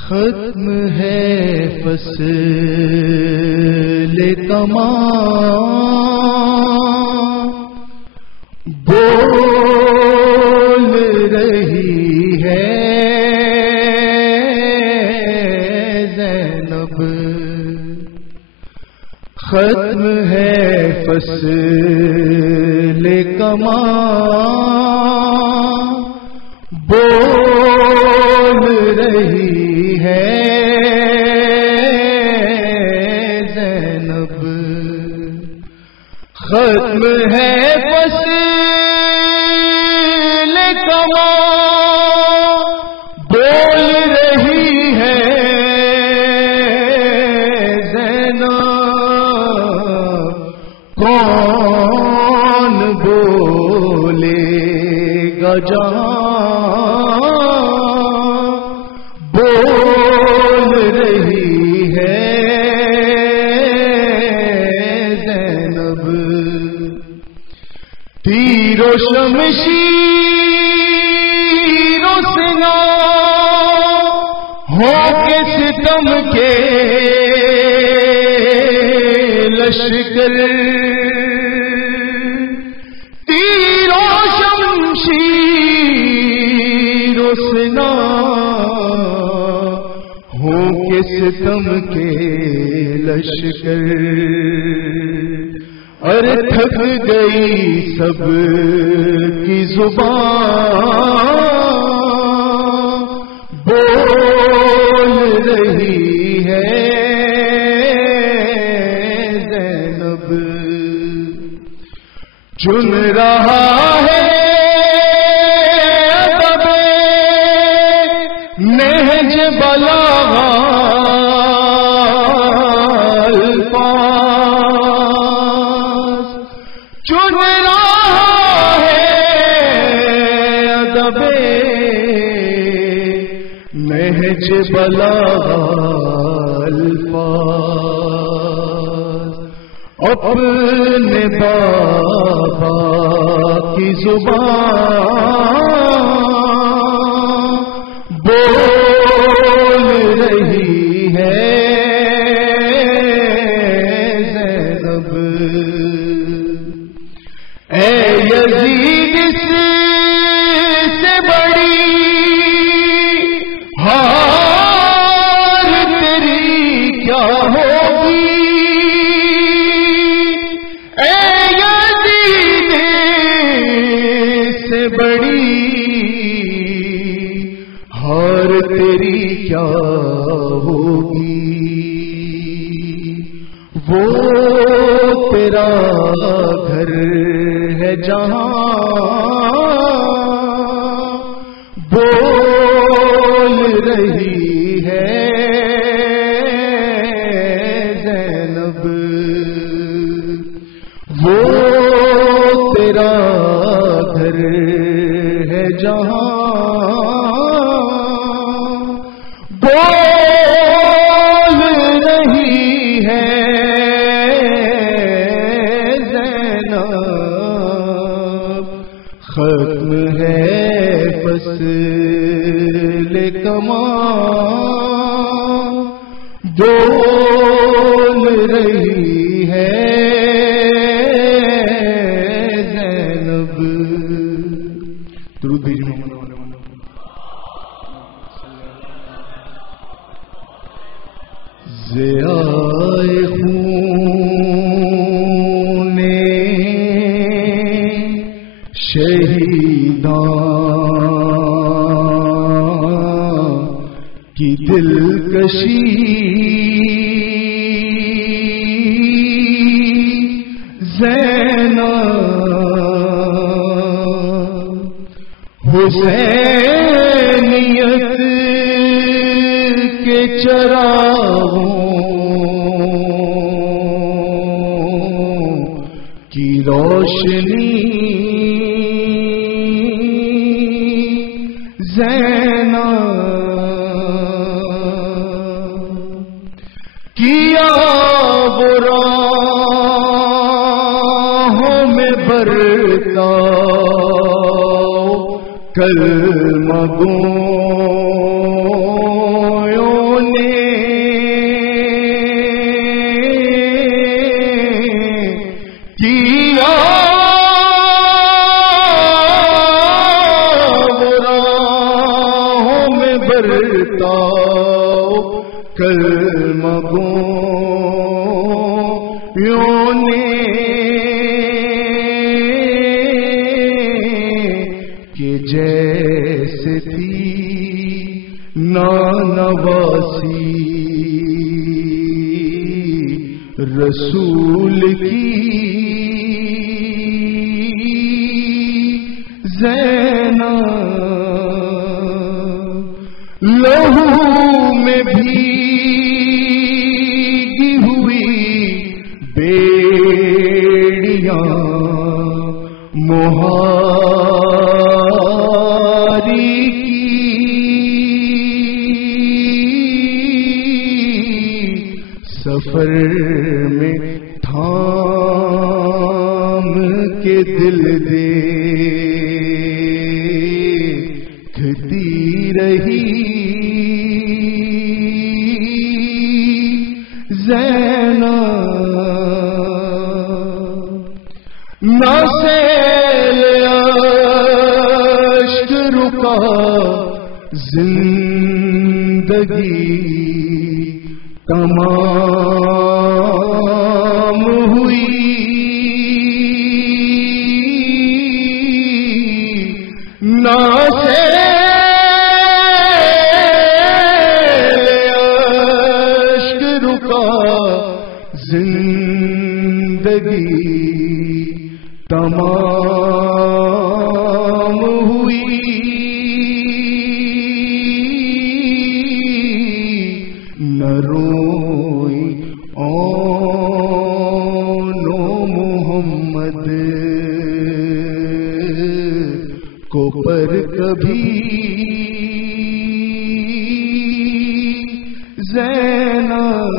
ختم ہے فصل تمام، بول رہی ہے زینب، ختم ہے فصل کماں، بول رہی ہے زینب، ختم ہے فصل کماں، بول رہی ہے زینب، کون بولے گا جہاں، بول رہی ہے زینب، تیر و شمشیر و سنا ہو کے ستم کے لشکر، تیر و شمشیر و سنا ہو کے ستم کے لشکر، ارے تھک گئی سب کی زبان، بول رہی ہے زینب، چن رہا ہے ادب نہج بلاغت الفاظ، چن رہا ہے ادب نہج بلاغت الفاظ، اپنے بابا کی زبان، بول رہی ہے زینب، اے یزید اس سے بڑی ہار تیری کیا ہوگی، اے یزید اس سے بڑی ہار تیری کیا ہوگی، وہ تیرا گھر ہے جہاں، بول رہی ہے زینب، وہ تیرا گھر ہے جہاں، بول رہی ہے زینب، ختم ہے فصل کماں، بول رہی ہے زینب، درود بھیجو ضیائے خون شہیداں کی دلکشی، زینب حسینیت کے چراغوں کی روشنی، زینب کیا وہ راہوں میں برتا کلمہ گویوں کلمگویوں نے کہ جیسے تھی نانواسی رسول کی زینب لہو میں بھیگی ہوئی بیڑیاں مہاری سفر میں تھام کے دل دیکھتی رہی زینب نہ سیل اشک رکا زندگی تمام ہوئی نہ اشک رکا زندگی تمام ہوئی نہ روئی آنو محمد کو پر کبھی زینب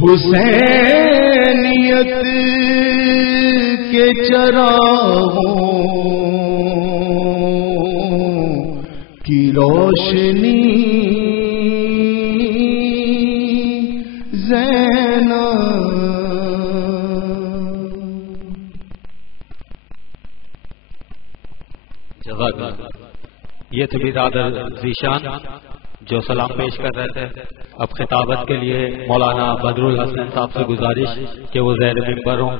حسینیت کے چراغوں کی روشنی زینب یہ تھے برادر ذیشان جو سلام پیش کر رہے تھے. اب خطابت کے لیے مولانا بدر الحسن صاحب سے گزارش کہ وہ زیر منبر ہوں.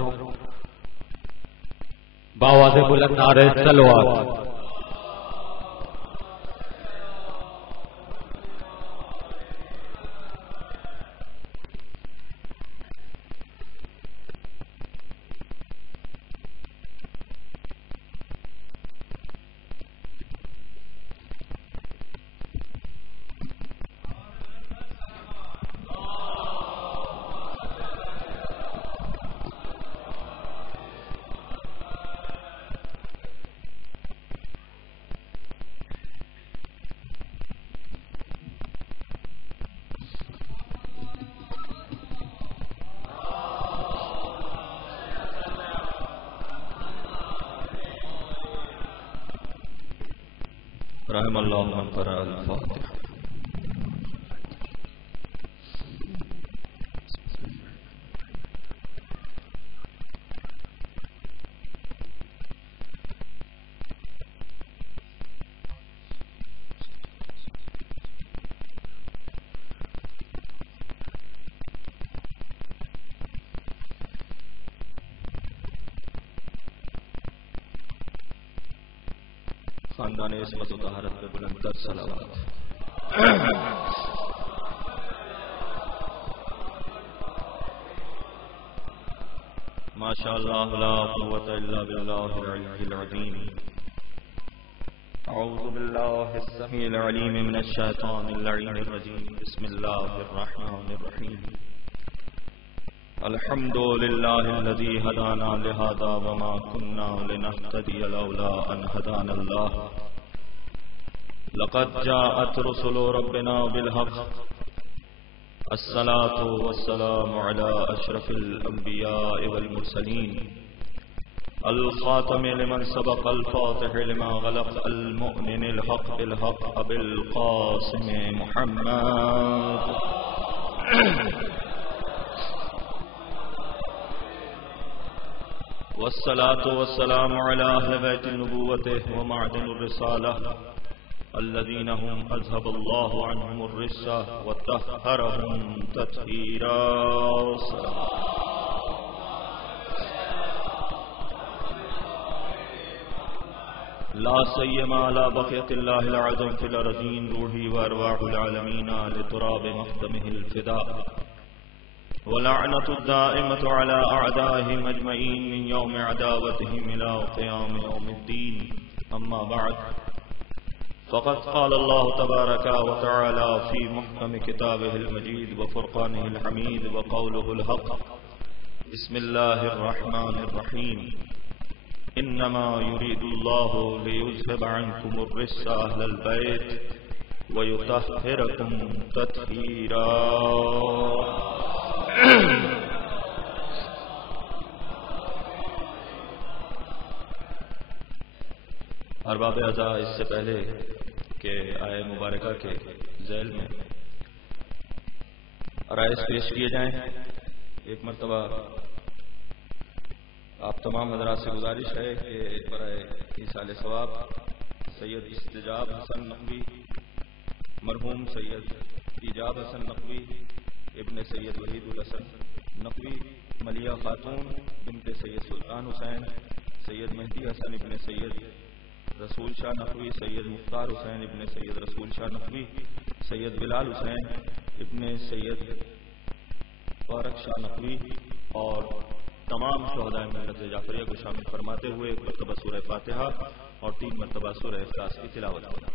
باواز بلند نعرہ صلوات. رحم اللہ من قرأ الفاتحہ. خاندان عصمت و طہارت میں بلند تر صلوات. ما شاء اللہ لا قوة الا باللہ العلی العظیم. اعوذ باللہ السمیع العلیم من الشیطان اللعین الرجیم. بسم اللہ الرحمن الرحیم. الحمد للہ الذی ہدانا لہذا وما كنا لنهتدی لولا ان ہدانا اللہ. لقد جاءت رسل ربنا بالحق. الصلاة والسلام على اشرف الانبیاء والمرسلین. الخاتم لمن سبق الفاتح لما غلق المؤمن الحق بالحق ابي القاسم محمد. والصلاة والسلام على أهل بيت النبوة ومعدن الرسالة الذين هم أذهب الله عنهم الرجس وطهرهم تطهيرا. لا سيما على بقية الله العظم في الأرضين روحي وأرواح العالمين لتراب مقدمه الفداء، ولعنة الدائمة على أعدائهم أجمعين من يوم عداوتهم إلى قيام يوم الدين. أما بعد، فقد قال الله تبارك وتعالى في محكم كتابه المجيد وفرقانه الحميد وقوله الحق: بسم الله الرحمن الرحيم. إنما يريد الله ليذهب عنكم الرجس أهل البيت ويطهركم تطهيرا. ارباب اعضاء، اس سے پہلے کہ آئے مبارکہ کے ذیل میں عرائض پیش کیے جائیں، ایک مرتبہ آپ تمام حضرات سے گزارش ہے کہ برائے ایصال ثواب سید استجاب حسن نقوی، مرحوم سید ایجاب حسن نقوی ابن سید وحید الحسن نقوی، ملیہ خاتون بنت سید سلطان حسین، سید مہدی حسن ابن سید رسول شاہ نقوی، سید مختار حسین ابن سید رسول شاہ نقوی، سید بلال حسین ابن سید فارق شاہ نقوی اور تمام شہداء ملت جعفریہ کو شامل فرماتے ہوئے ایک مرتبہ سورہ فاتحہ اور 3 مرتبہ سورہ اخلاص کی تلاوت کرنا.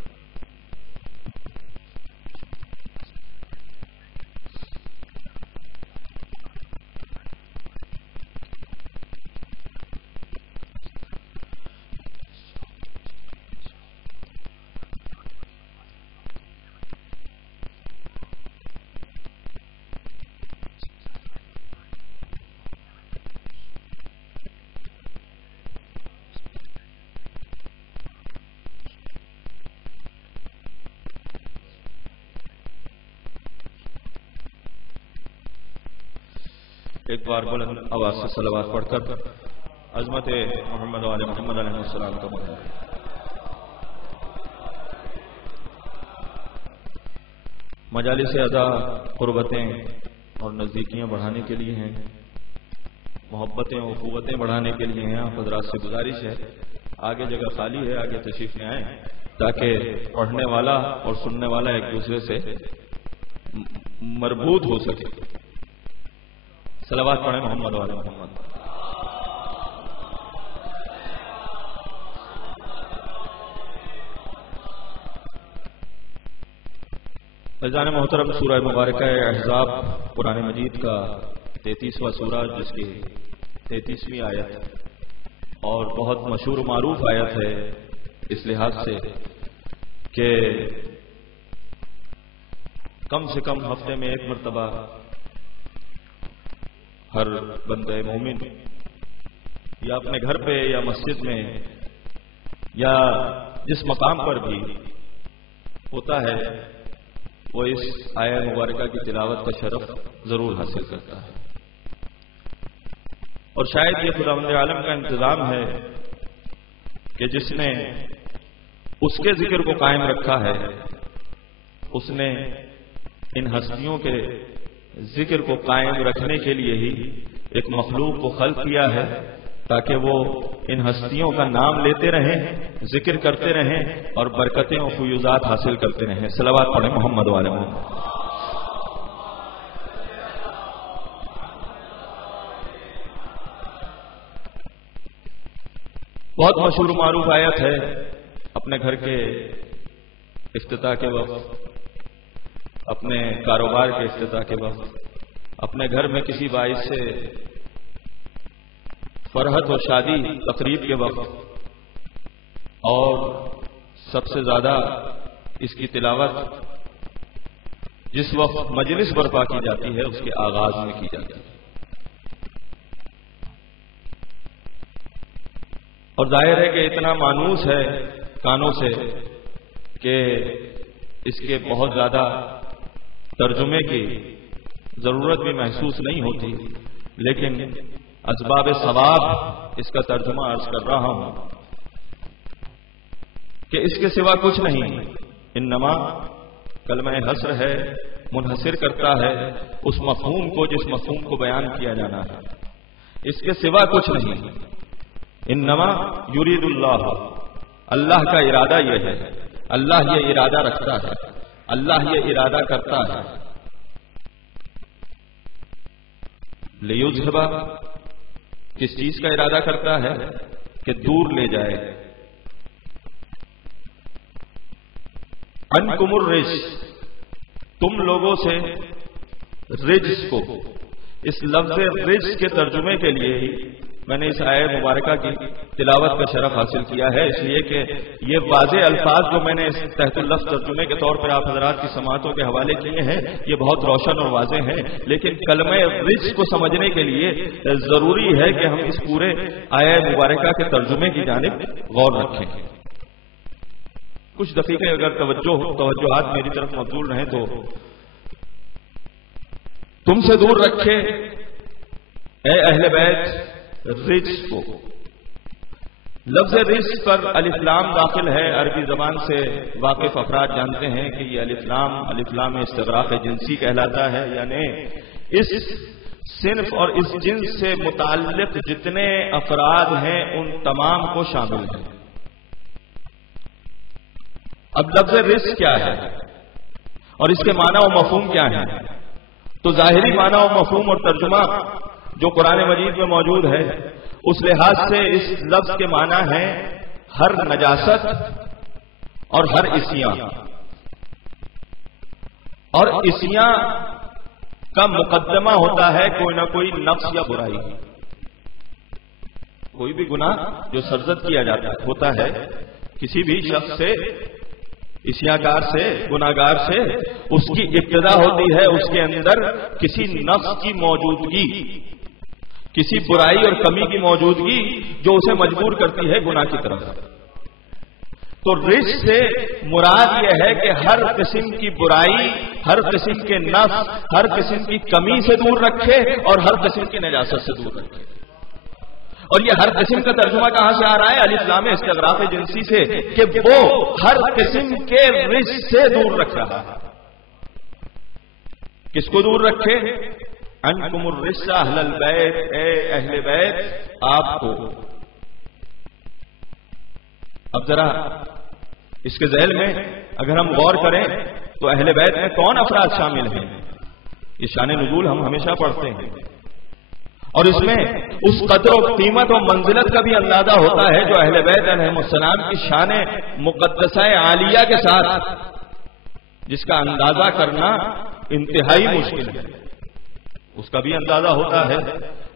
ایک بار بلند آواز سے صلوات پڑھ کر عظمت محمد وآل محمد علیہ السلام کا مدح. مجالس ادا قربتیں اور نزدیکیاں بڑھانے کے لیے ہیں، محبتیں اور قوتیں بڑھانے کے لیے ہیں. آپ حضرات سے گزارش ہے آگے جگہ خالی ہے، آگے تشریف لے آئیں تاکہ پڑھنے والا اور سننے والا ایک دوسرے سے مربوط ہو سکے. صلوات پڑھیں محمد وآل محمد. فیضان محترم، سورہ مبارکہ احزاب قرآن مجید کا 33واں سورہ، جس کی 33ویں آیت اور بہت مشہور و معروف آیت ہے اس لحاظ سے کہ کم سے کم ہفتے میں ایک مرتبہ ہر بندہ مومن یا اپنے گھر پہ یا مسجد میں یا جس مقام پر بھی ہوتا ہے وہ اس آیہ مبارکہ کی تلاوت کا شرف ضرور حاصل کرتا ہے. اور شاید یہ خداوند عالم کا انتظام ہے کہ جس نے اس کے ذکر کو قائم رکھا ہے، اس نے ان ہستیوں کے ذکر کو قائم رکھنے کے لیے ہی ایک مخلوق کو خلق کیا ہے تاکہ وہ ان ہستیوں کا نام لیتے رہیں، ذکر کرتے رہیں اور برکتیں اور فیوزات حاصل کرتے رہیں. صلوات پڑھیں محمد وآل محمد. بہت مشہور معروف آیت ہے. اپنے گھر کے افتتاح کے وقت، اپنے کاروبار کے افتتاح کے وقت، اپنے گھر میں کسی باعث سے فرحت اور شادی تقریب کے وقت، اور سب سے زیادہ اس کی تلاوت جس وقت مجلس برپا کی جاتی ہے اس کے آغاز میں کی جاتی ہے. اور ظاہر ہے کہ اتنا مانوس ہے کانوں سے کہ اس کے بہت زیادہ ترجمے کی ضرورت بھی محسوس نہیں ہوتی، لیکن اسباب ثواب اس کا ترجمہ عرض کر رہا ہوں کہ اس کے سوا کچھ نہیں. انما کلمہ حصر ہے، منحصر کرتا ہے اس مفہوم کو جس مفہوم کو بیان کیا جانا ہے، اس کے سوا کچھ نہیں۔ انما یرید اللہ، اللہ کا ارادہ یہ ہے، اللہ یہ ارادہ رکھتا ہے، اللہ یہ ارادہ کرتا ہے۔ لیذھب، کس چیز کا ارادہ کرتا ہے؟ کہ دور لے جائے۔ عنکم الرجس، تم لوگوں سے رجس کو، اس لفظ رجس کے ترجمے کے لیے ہی میں نے اس آیت مبارکہ کی تلاوت کا شرف حاصل کیا ہے، اس لیے کہ یہ واضح الفاظ جو میں نے تحت اللفظ ترجمے کے طور پر آپ حضرات کی سماعتوں کے حوالے کیے ہیں یہ بہت روشن اور واضح ہیں، لیکن کلمہ رجس کو سمجھنے کے لیے ضروری ہے کہ ہم اس پورے آیت مبارکہ کے ترجمے کی جانب غور رکھیں۔ کچھ دقیقے اگر توجہات میری طرف مبذول رہیں تو تم سے دور رکھے اے اہل بیت رجس کو۔ لفظ رجس پر الف لام داخل ہے، عربی زبان سے واقف افراد جانتے ہیں کہ یہ الف لام استغراق جنسی کہلاتا ہے، یعنی اس صنف اور اس جنس سے متعلق جتنے افراد ہیں ان تمام کو شامل ہے۔ اب لفظ رجس کیا ہے اور اس کے معنی و مفہوم کیا ہے؟ تو ظاہری معنی و مفہوم اور ترجمہ جو قرآن مجید میں موجود ہے اس لحاظ سے اس لفظ کے معنی ہے ہر نجاست اور ہر عصیاں، اور عصیاں کا مقدمہ ہوتا ہے کوئی نہ کوئی نقص یا برائی۔ کوئی بھی گناہ جو سرزد کیا جاتا ہوتا ہے کسی بھی شخص سے، عصیاکار سے، گناہگار سے، اس کی ابتدا ہوتی ہے اس کے اندر کسی نقص کی موجودگی، کسی برائی اور کمی کی موجودگی جو اسے مجبور کرتی ہے گناہ کی طرف۔ تو رجس سے مراد یہ ہے کہ ہر قسم کی برائی، ہر قسم کے نقص، ہر قسم کی کمی سے دور رکھے اور ہر قسم کی نجاست سے دور رکھے۔ اور یہ ہر قسم کا ترجمہ کہاں سے آ رہا ہے؟ الف لام استغراق جنسی سے، کہ وہ ہر قسم کے رجس سے دور رکھ رہا ہے۔ کس کو دور رکھے؟ عنکم الرجس اہل البیت، اے اہل بیت آپ کو۔ اب ذرا اس کے ذیل میں اگر ہم غور کریں تو اہل بیت میں کون افراد شامل ہیں؟ یہ شان نزول ہم ہمیشہ پڑھتے ہیں اور اس میں اس قدر و قیمت و منزلت کا بھی اندازہ ہوتا ہے جو اہل بیت علیہم السلام کی شان مقدسہ عالیہ کے ساتھ، جس کا اندازہ کرنا انتہائی مشکل ہے، اس کا بھی اندازہ ہوتا ہے۔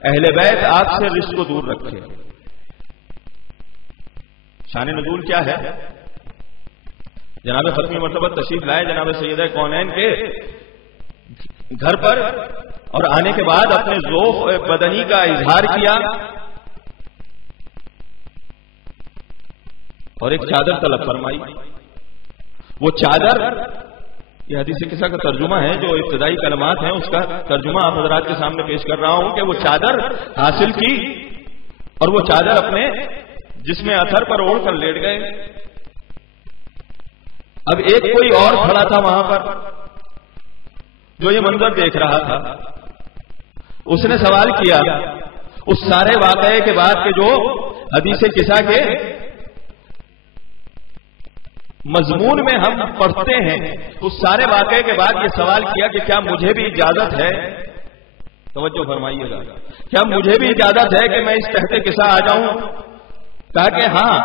اہل بیت آپ سے رجس کو دور رکھے۔ شان نزول کیا ہے؟ جناب ختمی مرتبہ تشریف لائے جناب سیدہ کونین کے گھر پر اور آنے کے بعد اپنے ذوق بدنی کا اظہار کیا اور ایک چادر طلب فرمائی۔ وہ چادر، یہ حدیث قصہ کا ترجمہ ہے، جو ابتدائی کلمات ہیں اس کا ترجمہ آپ حضرات کے سامنے پیش کر رہا ہوں کہ وہ چادر حاصل کی اور وہ چادر اپنے جسم اثر پر اوڑھ کر لیٹ گئے۔ اب ایک کوئی اور کھڑا تھا وہاں پر جو یہ منظر دیکھ رہا تھا، اس نے سوال کیا اس سارے واقعے کے بعد کہ جو حدیث قصہ کے مضمون میں ہم پڑھتے ہیں، اس سارے واقعے کے بعد یہ سوال کیا کہ کیا مجھے بھی اجازت ہے، توجہ فرمائیے گا، کیا مجھے بھی اجازت ہے کہ میں اس تحت قصہ آ جاؤں؟ کہا کہ ہاں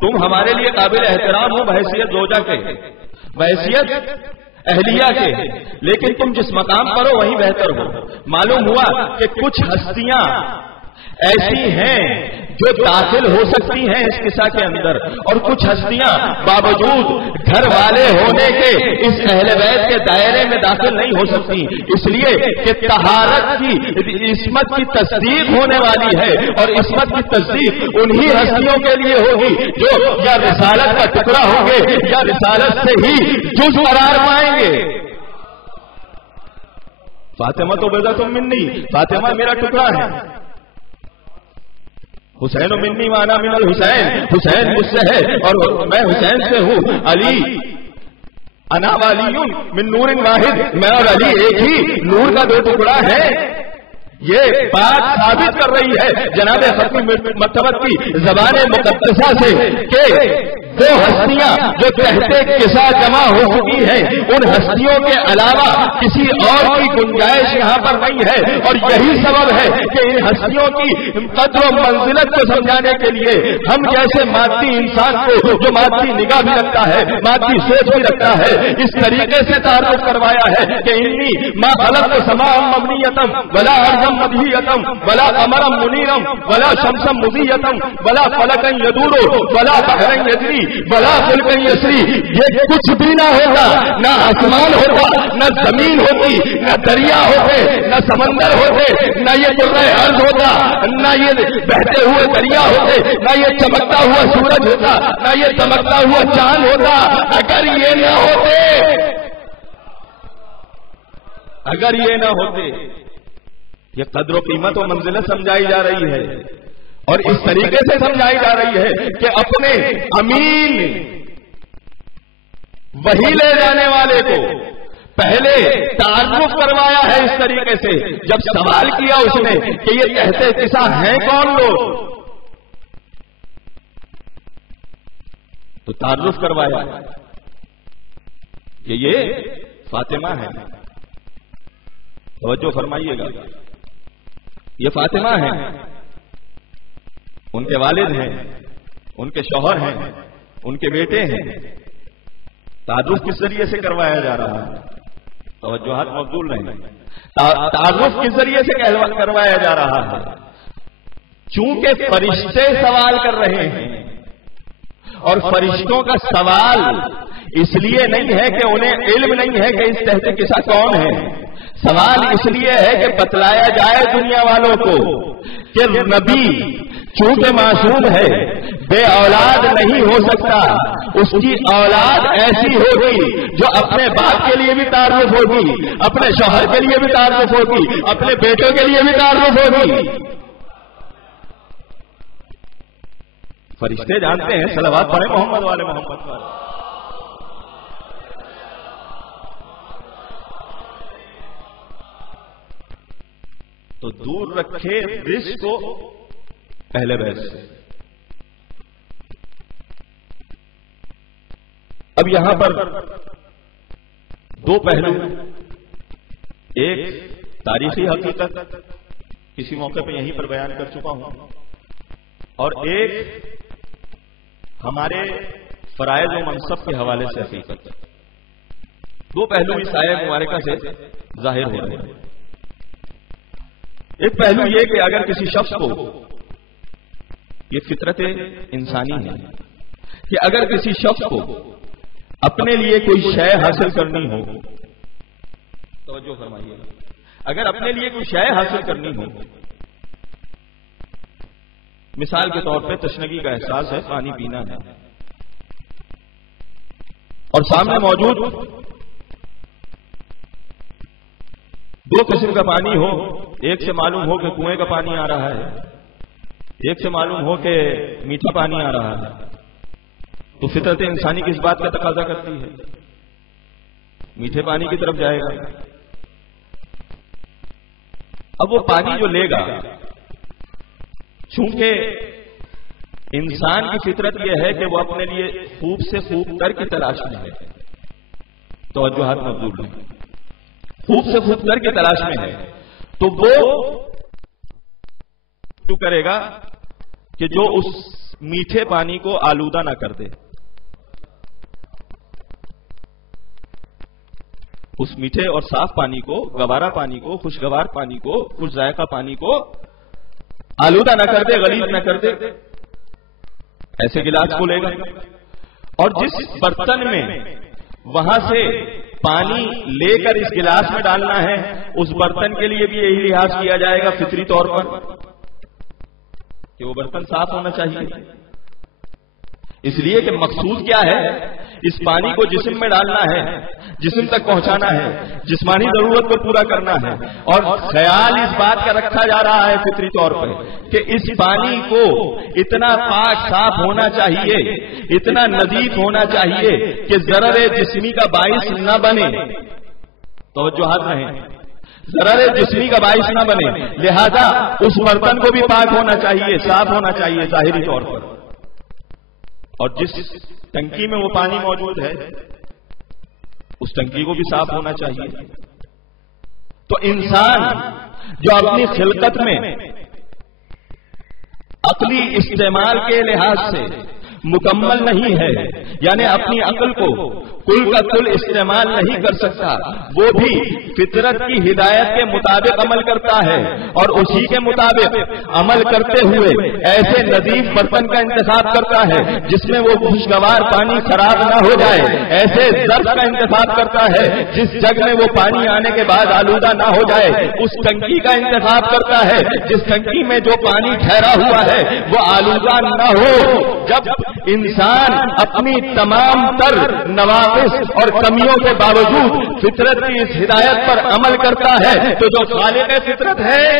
تم ہمارے لیے قابل احترام ہو بحیثیت زوجہ کے، بحیثیت اہلیہ کے، لیکن تم جس مقام پر ہو وہیں بہتر ہو۔ معلوم ہوا کہ کچھ ہستیاں ایسی ہیں جو داخل ہو سکتی ہیں اس قصہ کے اندر، اور کچھ ہستیاں باوجود گھر والے ہونے کے اس اہل بیت کے دائرے میں داخل نہیں ہو سکتی، اس لیے کہ طہارت کی، عصمت کی تصدیق ہونے والی ہے، اور عصمت کی تصدیق انہی ہستیوں کے لیے ہوگی جو یا رسالت کا ٹکڑا ہوں گے یا رسالت سے ہی جز قرار پائیں گے۔ فاطمہ تو بیضا تم منی، فاطمہ میرا ٹکڑا ہے، حسین و منی وانا من الحسین، حسین مجھ سے ہے اور میں حسین سے ہوں، علی انا ولی من نور واحد، میں اور علی ایک ہی نور کا دو ٹکڑا ہے. یہ بات ثابت کر رہی ہے جناب ختم مرتبت کی زبان مقدسہ سے کہ وہ ہستیاں جو کہتے قصہ جمع ہو چکی ہیں، ان ہستیوں کے علاوہ کسی اور کی گنجائش یہاں پر نہیں ہے. اور یہی سبب ہے کہ ان ہستیوں کی قدر و منزلت کو سمجھانے کے لیے ہم جیسے مادی انسان کو جو مادی نگاہ بھی رکھتا ہے، مادی سوچ بھی رکھتا ہے، اس طریقے سے تعارف کروایا ہے کہ انی ما خلقت سماء مبنیۃ ولا ارضا مدحیۃ ولا قمرا منیرا ولا شمسا مضیۃ ولا فلکا یدور ولا بحرا یجری ولا فلکا یسری. یہ کچھ بھی نہ ہوگا، نہ آسمان ہوگا، نہ زمین ہوگی، نہ دریا ہوتے، نہ سمندر ہوتے، نہ یہ کرۂ ارض ہوتا، نہ یہ بہتے ہوئے دریا ہوتے، نہ یہ چمکتا ہوا سورج ہوتا، نہ یہ چمکتا ہوا چاند ہوتا. اگر یہ نہ ہوتے، اگر یہ نہ ہوتے. یہ قدر و قیمت و منزلت سمجھائی جا رہی ہے، اور اس طریقے سے سمجھائی جا رہی ہے کہ اپنے امین وہی لے جانے والے کو پہلے تعارف کروایا ہے اس طریقے سے. جب سوال کیا اس نے کہ یہ کہتے قصہ ہیں کون لوگ، تو تعارف کروایا کہ یہ فاطمہ ہے. توجہ فرمائیے گا، یہ فاطمہ ہیں، ان کے والد ہیں، ان کے شوہر ہیں، ان کے بیٹے ہیں. تعارف کس ذریعے سے کروایا جا رہا ہے؟ توجہات مبذول نہیں. تعارف کس ذریعے سے کروایا جا رہا ہے؟ چونکہ فرشتے سوال کر رہے ہیں، اور فرشتوں کا سوال اس لیے نہیں ہے کہ انہیں علم نہیں ہے کہ اس تحت قصہ کون ہے. سوال اس لیے ہے کہ بتلایا جائے دنیا والوں کو کہ نبی چونکہ معصوم ہے، بے اولاد نہیں ہو سکتا. اس کی اولاد ایسی ہوگی جو اپنے باپ کے لیے بھی تعارف ہوگی، اپنے شوہر کے لیے بھی تعارف ہوگی، اپنے بیٹوں کے لیے بھی تعارف ہوگی. فرشتے جانتے ہیں. صلوات پڑھیں محمد والے محمد والے. تو دور رکھے رزق کو پہلے بیت سے. اب یہاں پر دو پہلو، ایک تاریخی حقیقت کسی موقع پہ یہیں پر بیان کر چکا ہوں، اور ایک ہمارے فرائض و منصب کے حوالے سے حقیقت. دو پہلو اس آیت مبارکہ سے ظاہر ہو رہے ہیں. ایک پہلو یہ کہ اگر کسی شخص کو، یہ فطرت انسانی ہے کہ اگر کسی شخص کو اپنے لیے کوئی شے حاصل کرنی ہو، توجہ فرمائیے، اگر اپنے لیے کوئی شے حاصل کرنی ہو، مثال کے طور پہ تشنگی کا احساس ہے، پانی پینا ہے، اور سامنے موجود دو قسم کا پانی ہو، ایک سے معلوم ہو کہ کنویں کا پانی آ رہا ہے، ایک سے معلوم ہو کہ میٹھا پانی آ رہا ہے، تو فطرت انسانی کس بات کا تقاضا کرتی ہے؟ میٹھے پانی کی طرف جائے گا. اب وہ پانی جو لے گا، چونکہ انسان کی فطرت یہ ہے کہ وہ اپنے لیے خوب سے خوب تر کی تلاش میں ہے. توجہات مبذول ہے. خوب سے خوب تر کی تلاش میں ہے، تو وہ جو کرے گا کہ جو اس میٹھے پانی کو آلودہ نہ کر دے، اس میٹھے اور صاف پانی کو، گوارا پانی کو، خوشگوار پانی کو، خوش ذائقہ پانی کو آلودہ نہ کر دے، غلیظ نہ کر دے، ایسے گلاس کو لے گا. اور جس برتن میں وہاں سے پانی لے کر اس گلاس میں ڈالنا ہے، اس برتن کے لیے بھی یہی لحاظ کیا جائے گا فطری طور پر کہ وہ برتن صاف ہونا چاہیے. اس لیے کہ مقصود کیا ہے؟ اس پانی کو جسم میں ڈالنا ہے، جسم تک پہنچانا ہے، جسمانی ضرورت کو پورا کرنا ہے. اور خیال اس بات کا رکھا جا رہا ہے فطری طور پر کہ اس پانی کو اتنا پاک صاف ہونا چاہیے، اتنا نظیف ہونا چاہیے کہ ضرر جسمی کا باعث نہ بنے، توجہات رہیں، ضرر جسمی کا باعث نہ بنے، لہذا اس برتن کو بھی پاک ہونا چاہیے، صاف ہونا چاہیے ظاہری طور پر، اور جس ٹنکی میں وہ پانی موجود ہے اس ٹنکی کو بھی صاف ہونا چاہیے۔ تو انسان جو اپنی خلقت میں عقلی استعمال کے لحاظ سے مکمل نہیں ہے، یعنی اپنی عقل کو کل کا کل استعمال نہیں کر سکتا، وہ بھی فطرت کی ہدایت کے مطابق عمل کرتا ہے، اور اسی کے مطابق عمل کرتے ہوئے ایسے نظیف برتن کا انتخاب کرتا ہے جس میں وہ خوشگوار پانی خراب نہ ہو جائے، ایسے ظرف کا انتخاب کرتا ہے جس جگ میں وہ پانی آنے کے بعد آلودہ نہ ہو جائے، اس ٹنکی کا انتخاب کرتا ہے جس ٹنکی میں جو پانی ٹھہرا ہوا ہے وہ آلودہ نہ ہو۔ جب انسان اپنی تمام تر نواقص اور کمیوں کے باوجود فطرت کی اس ہدایت پر عمل کرتا ہے تو جو خالق فطرت ہے،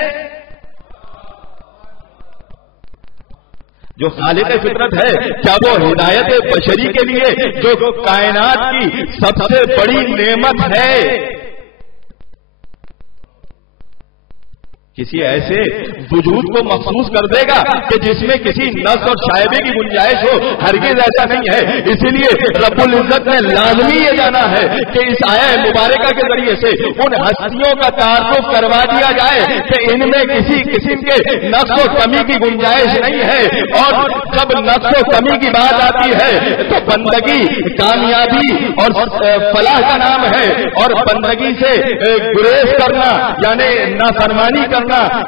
جو خالق فطرت ہے، کیا وہ ہدایت بشری کے لیے جو کائنات کی سب سے بڑی نعمت ہے، کسی ایسے وجود کو مخصوص کر دے گا کہ جس میں کسی نقص اور شائبے کی گنجائش ہو؟ ہرگز ایسا نہیں ہے۔ اسی لیے رب العزت نے لازمی یہ جانا ہے کہ اس آیہ مبارکہ کے ذریعے سے ان ہستیوں کا تعارف کروا دیا جائے کہ ان میں کسی قسم کے نقص و کمی کی گنجائش نہیں ہے، اور جب نقص و کمی کی بات آتی ہے تو بندگی کامیابی اور فلاح کا نام ہے، اور بندگی سے گریز کرنا یعنی نافرمانی کرنا،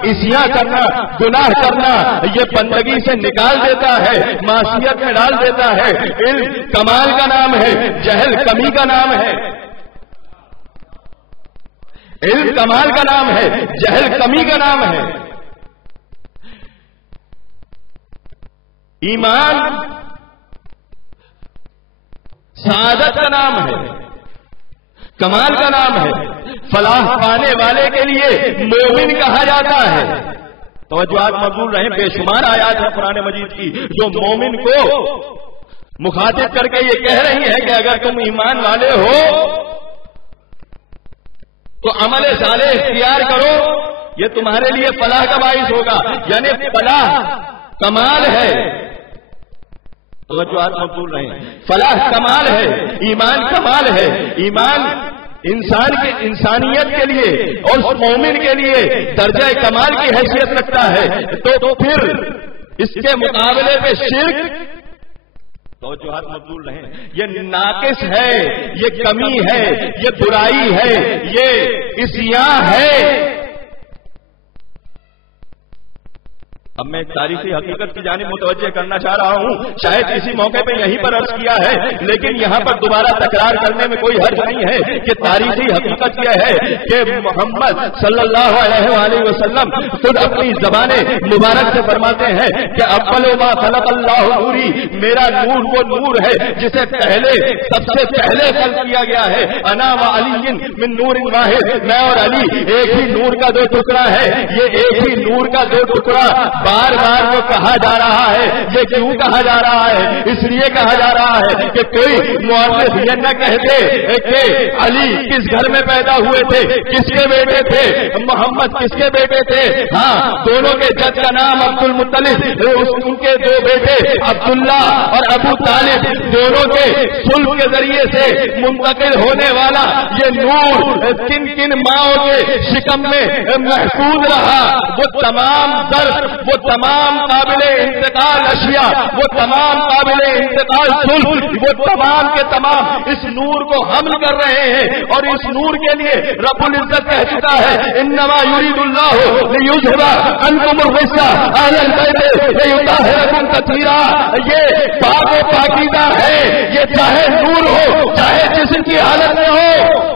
عصیاں کرنا، گناہ کرنا، یہ بندگی سے نکال دیتا ہے، معصیت میں ڈال دیتا ہے۔ علم کمال کا نام ہے، جہل کمی کا نام ہے۔ علم کمال کا نام ہے، جہل کمی کا نام ہے۔ ایمان سعادت کا نام ہے، کمال کا نام ہے۔ فلاح پانے والے کے لیے مومن کہا جاتا ہے۔ توجہات مقبول رہیں، بے شمار آیات ہیں قرآن مجید کی جو مومن کو مخاطب کر کے یہ کہہ رہی ہے کہ اگر تم ایمان والے ہو تو عمل صالح اختیار کرو، یہ تمہارے لیے فلاح کا باعث ہوگا، یعنی فلاح کمال ہے۔ توجہات مقبول رہیں، فلاح کمال ہے، ایمان کمال ہے۔ ایمان انسان کے انسانیت کے لیے اور مومن کے لیے درجہ کمال کی حیثیت رکھتا ہے، تو پھر اس کے مقابلے میں شرک، توجہات مقبول رہیں، یہ ناقص ہے، یہ کمی ہے، یہ برائی ہے، یہ عصیاں ہے۔ اب میں ایک تاریخی حقیقت کی جانب متوجہ کرنا چاہ رہا ہوں، شاید اسی موقع پہ یہیں پر عرض کیا ہے، لیکن یہاں پر دوبارہ تکرار کرنے میں کوئی حرج نہیں ہے کہ تاریخی حقیقت یہ ہے کہ محمد صلی اللہ علیہ وآلہ وسلم خود اپنی زبان مبارک سے فرماتے ہیں کہ اول ما خلق اللہ نوری، میرا نور وہ نور ہے جسے پہلے سب سے پہلے خلق کیا گیا ہے۔ انا و علی من نور واحد، میں اور علی ایک ہی نور کا دو ٹکڑا ہے۔ یہ ایک ہی نور کا دو ٹکڑا بار بار وہ کہا جا رہا ہے۔ یہ کیوں کہا جا رہا ہے؟ اس لیے کہا جا رہا ہے کہ کوئی مؤرخ یہ نہ کہتے کہ علی کس گھر میں پیدا ہوئے تھے، کس کے بیٹے تھے، محمد کس کے بیٹے تھے۔ ہاں، دونوں کے جد کا نام عبد المطلب، ان کے دو بیٹے عبداللہ اور ابو طالب، دونوں کے صلح کے ذریعے سے منتقل ہونے والا یہ نور کن کن ماؤں کے شکم میں محفوظ رہا۔ وہ تمام درد، وہ تمام قابل انتقال اشیاء، وہ تمام قابل انتقال صلح، وہ تمام کے تمام اس نور کو حمل کر رہے ہیں، اور اس نور کے لیے رب العزت کہہ چکا ہے انما یرید اللہ لیذھب عنکم الرجس اہل البیت لیطہرکم تطہیرا۔ یہ پاک و پاکیزہ ہے، یہ چاہے نور ہو چاہے جسم کی حالت میں ہو،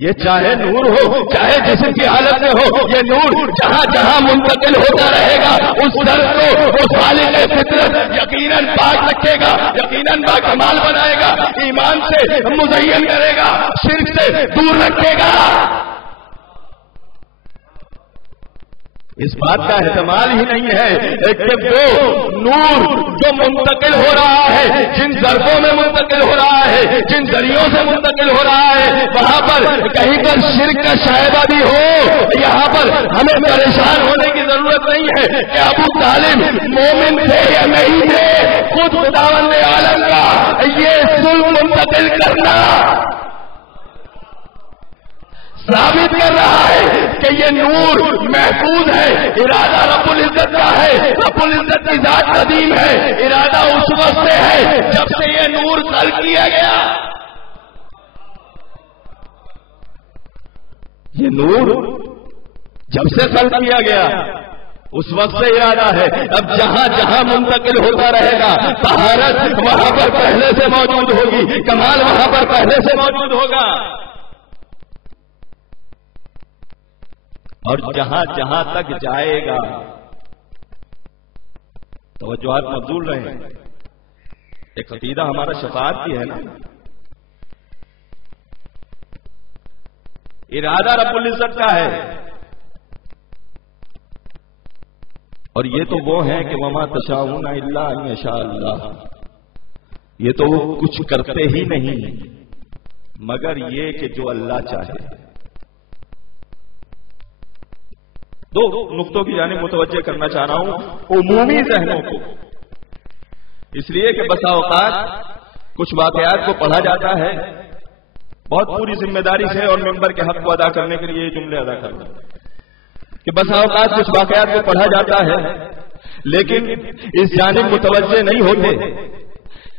یہ چاہے نور ہو چاہے جسم کی حالت میں ہو، یہ نور جہاں جہاں منتقل ہوتا رہے گا اس درد کو وہ خالق فطرت یقیناً پاک رکھے گا، یقیناً باکمال بنائے گا، ایمان سے مزین کرے گا، شرک سے دور رکھے گا۔ اس بات کا احتمال ہی نہیں ہے کہ وہ نور جو منتقل ہو رہا ہے، جن ضربوں میں منتقل ہو رہا ہے، جن ذریعوں سے منتقل ہو رہا ہے، وہاں پر کہیں پر شرک کا شائبہ بھی ہو، یہاں پر ہمیں پریشان ہونے کی ضرورت نہیں ہے کہ ابو طالب مومن تھے یا نہیں تھے، خود خداوند عالم کا یہ ظلم منتقل کرنا ثابت کر رہا ہے کہ یہ نور محفوظ ہے، ارادہ رب العزت کا ہے، رب العزت کی ذات قدیم ہے، ارادہ اس وقت سے ہے جب سے یہ نور خلق کیا گیا۔ یہ نور جب سے خلق کیا گیا اس وقت سے ارادہ ہے، اب جہاں جہاں منتقل ہوتا رہے گا، طہارت وہاں پر پہلے سے موجود ہوگی، کمال وہاں پر پہلے سے موجود ہوگا، اور جہاں جہاں تک جائے گا، توجہات مبذول رہے ہیں، ایک عقیدہ ہمارا شفاعت کی ہے نا، ارادہ رب العزت کا ہے، اور یہ تو وہ ہے کہ وما تشاءون الا ان یشاء اللہ، یہ تو وہ کچھ کرتے ہی نہیں مگر یہ کہ جو اللہ چاہے۔ دو نقطوں کی جانب متوجہ کرنا چاہ رہا ہوں عمومی ذہنوں کو، اس لیے کہ بسا اوقات کچھ واقعات کو پڑھا جاتا ہے بہت پوری ذمہ داری سے، اور ممبر کے حق کو ادا کرنے کے لیے یہ جملے ادا کرنا کہ بسا اوقات کچھ واقعات کو پڑھا جاتا ہے لیکن اس جانب متوجہ نہیں ہوتے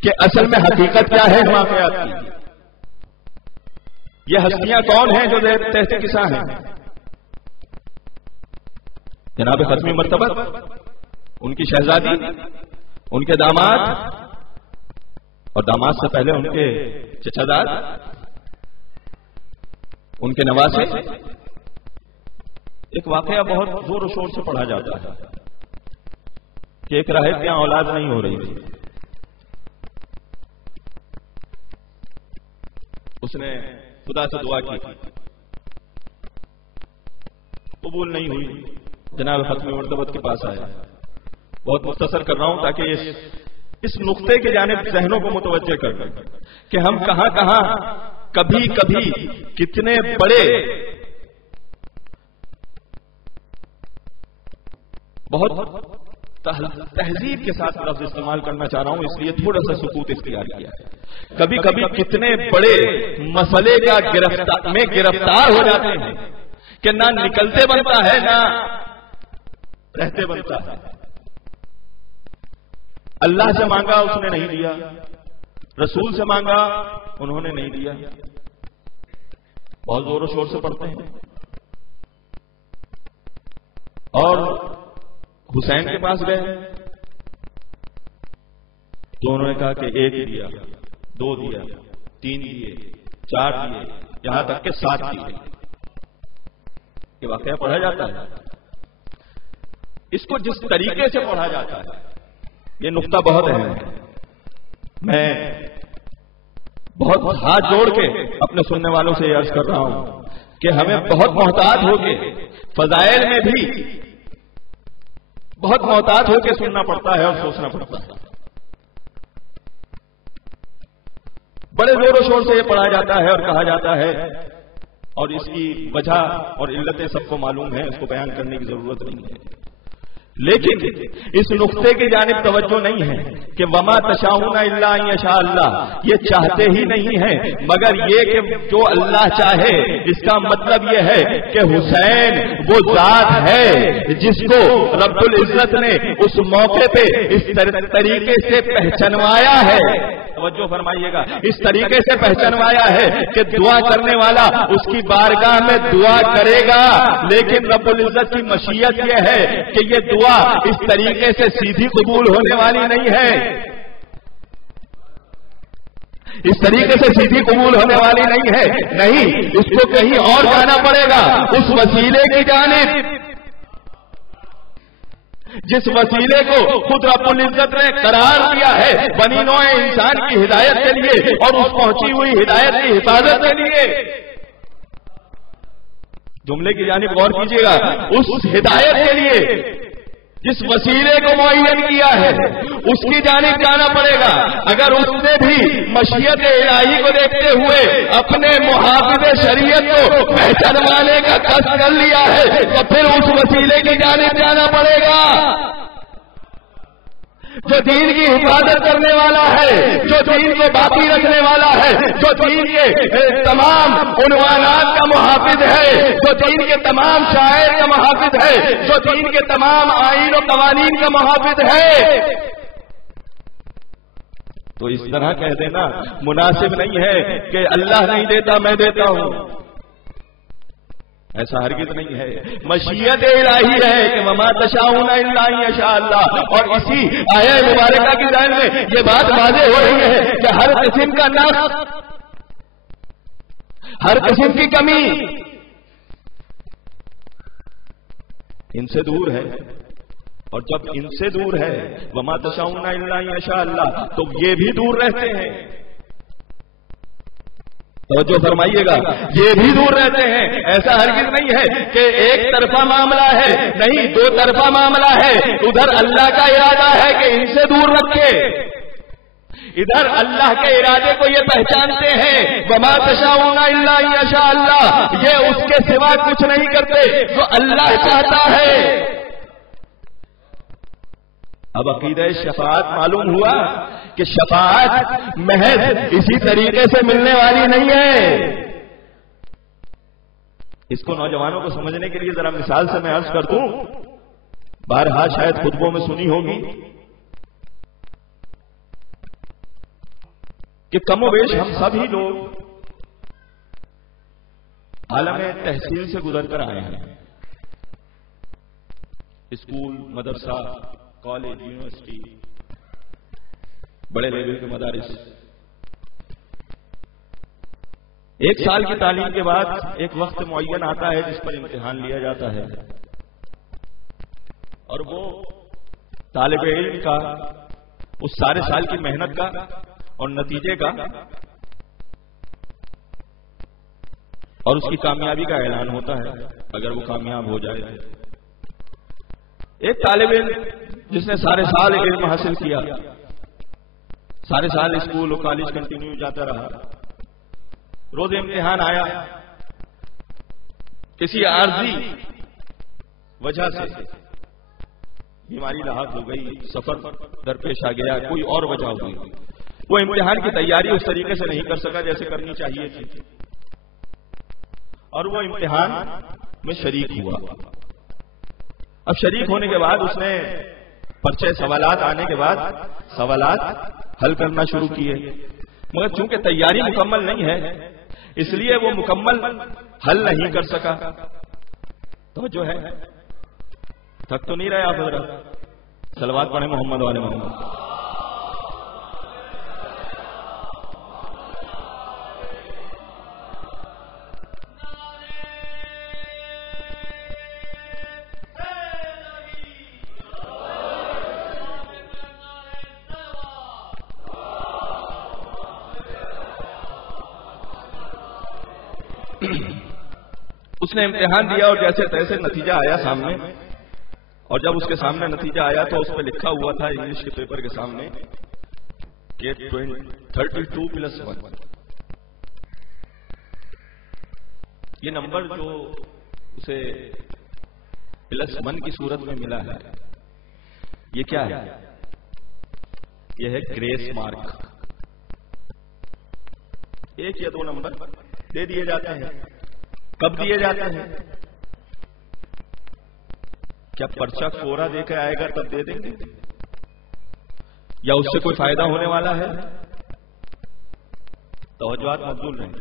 کہ اصل میں حقیقت کیا ہے واقعات کی، یہ ہستیاں کون ہیں جو تحت کساں ہیں؟ جناب ختمی مرتبہ، ان کی شہزادی، ان کے داماد، اور داماد سے پہلے ان کے چچا داد، ان کے نواسے، ایک واقعہ بہت زور و شور سے پڑھا جاتا ہے کہ ایک راہب کے یہاں اولاد نہیں ہو رہی تھی، اس نے خدا سے دعا کی، قبول نہیں ہوئی، جناب ختمی مرتبت کے پاس آیا۔ بہت مختصر کر رہا ہوں تاکہ اس نقطے کی جانب ذہنوں کو متوجہ کر دیں کہ ہم کہاں کہاں کبھی کبھی کتنے بڑے بہت تہذیب کے ساتھ لفظ استعمال کرنا چاہ رہا ہوں، اس لیے تھوڑا سا سکوت اختیار کیا ہے، کبھی کبھی کتنے بڑے مسئلے کا گرفتار ہو جاتے ہیں کہ نہ نکلتے بنتا ہے نہ رہتے بنتا ہے۔ اللہ سے مانگا اس نے نہیں دیا، رسول سے مانگا انہوں نے نہیں دیا، بہت زور و شور سے پڑھتے ہیں، اور حسین کے پاس گئے تو انہوں نے کہا کہ ایک دیا، دو دیا، تین دیے، چار دیے، یہاں تک کہ 7 دیے۔ یہ واقعہ پڑھا جاتا ہے، اس کو جس طریقے سے پڑھا جاتا ہے یہ نقطہ بہت اہم ہے۔ میں بہت ہاتھ جوڑ کے اپنے سننے والوں سے یہ عرض کر رہا ہوں کہ ہمیں بہت محتاط ہو کے فضائل میں بھی بہت محتاط ہو کے سننا پڑتا ہے اور سوچنا پڑتا ہے۔ بڑے زور و شور سے یہ پڑھا جاتا ہے اور کہا جاتا ہے، اور اس کی وجہ اور علتیں سب کو معلوم ہیں، اس کو بیان کرنے کی ضرورت نہیں ہے، لیکن اس نقطے کی جانب توجہ نہیں ہے کہ وما تشاؤون الا ان یشاء اللہ، یہ چاہتے ہی نہیں ہیں مگر یہ کہ جو اللہ چاہے۔ اس کا مطلب یہ ہے کہ حسین وہ ذات ہے جس کو رب العزت نے اس موقع پہ اس طریقے سے پہچانوایا ہے، توجہ فرمائیے گا، اس طریقے سے پہچانوایا ہے کہ دعا کرنے والا اس کی بارگاہ میں دعا کرے گا، لیکن رب العزت کی مشیت یہ ہے کہ یہ دعا اس طریقے سے سیدھی قبول ہونے والی نہیں ہے، اس طریقے سے سیدھی قبول ہونے والی نہیں ہے، نہیں، اس کو کہیں اور جانا پڑے گا، اس وسیلے کی جانب جس وسیلے کو خود رب العزت نے قرار دیا ہے بنی نوع انسان کی ہدایت کے لیے اور اس پہنچی ہوئی ہدایت کی حفاظت کے لیے، جملے کی جانب غور کیجیے گا. اس ہدایت کے لیے جس وسیلے کو معین کیا ہے اس کی جانب جانا پڑے گا. اگر اس نے بھی مشیت الہی کو دیکھتے ہوئے اپنے محافظ شریعت کو پہچانوانے کا قصد کر لیا ہے تو پھر اس وسیلے کی جانب جانا پڑے گا. جو دین کی حفاظت کرنے والا ہے، جو دین کو باقی رکھنے والا ہے، جو دین کے تمام عنوانات کا محافظ ہے، جو دین کے تمام شعائر کا محافظ ہے، جو دین کے تمام آئین و قوانین کا محافظ ہے، تو اس طرح کہہ دینا مناسب نہیں ہے کہ اللہ نہیں دیتا میں دیتا ہوں. ایسا ہرگز نہیں ہے. مشیت الہی ہے کہ وما تشاؤون الا ان یشاء اللہ. اور اسی آیہ مبارکہ کی ذہن میں یہ بات واضح ہو رہی ہے کہ ہر قسم کا نقص، ہر قسم کی کمی ان سے دور ہے. اور جب ان سے دور ہے وما تشاؤون الا ان یشاء اللہ تو یہ بھی دور رہتے ہیں. توجہ فرمائیے گا، یہ بھی دور رہتے ہیں. ایسا ہرگز نہیں ہے کہ ایک طرفہ معاملہ ہے، نہیں، دو طرفہ معاملہ ہے. ادھر اللہ کا ارادہ ہے کہ ان سے دور رکھے، ادھر اللہ کے ارادے کو یہ پہچانتے ہیں وما تشاؤون الا ان یشاء اللہ. یہ اس کے سوا کچھ نہیں کرتے جو اللہ چاہتا ہے. اب عقیدہ شفاعت معلوم ہوا کہ شفاعت محض اسی طریقے سے ملنے والی نہیں ہے. اس کو نوجوانوں کو سمجھنے کے لیے ذرا مثال سے میں عرض کر دوں. بارہا شاید خطبوں میں سنی ہوگی کہ کم و بیش ہم سبھی لوگ عالم تحصیل سے گزر کر آئے ہیں. اسکول، مدرسہ، کالج، یونیورسٹی، بڑے لیول کے مدارس. ایک سال کی تعلیم کے بعد ایک وقت معین آتا ہے جس پر امتحان لیا جاتا ہے، اور وہ طالب علم کا اس سارے سال کی محنت کا اور نتیجے کا اور اس کی کامیابی کا اعلان ہوتا ہے اگر وہ کامیاب ہو جائے. ایک طالب علم جس نے سارے سال علم حاصل کیا، سارے سال اسکول اور کالج کنٹینیو جاتا رہا، روز امتحان آیا، کسی عارضی وجہ سے بیماری لاحق ہو گئی، سفر درپیش آ گیا، کوئی اور وجہ ہو گئی، وہ امتحان کی تیاری اس طریقے سے نہیں کر سکا جیسے کرنی چاہیے تھی، اور وہ امتحان میں شریک ہوا. اب شریک ہونے کے بعد اس نے پرچے سوالات آنے کے بعد سوالات حل کرنا شروع کیے، مگر چونکہ تیاری مکمل نہیں ہے اس لیے وہ مکمل حل نہیں کر سکا. تو جو ہے تھک تو نہیں رہے آپ حضرات؟ صلوات پڑھیں محمد والے محمد. اس نے امتحان دیا اور جیسے تیسے نتیجہ آیا سامنے، اور جب اس کے سامنے نتیجہ آیا تو اس پہ لکھا ہوا تھا انگلش کے پیپر کے سامنے کہ 32+1. یہ نمبر جو اسے +1 کی صورت میں ملا ہے یہ کیا ہے؟ یہ ہے گریس مارک. ایک یا دو نمبر دے دیے جاتے ہیں. کب دیے جاتے ہیں؟ کیا پرچہ کورا دے کے آئے گا تب دے دیں گے، یا اس سے کوئی فائدہ ہونے والا ہے؟ توجہات مقبول نہیں.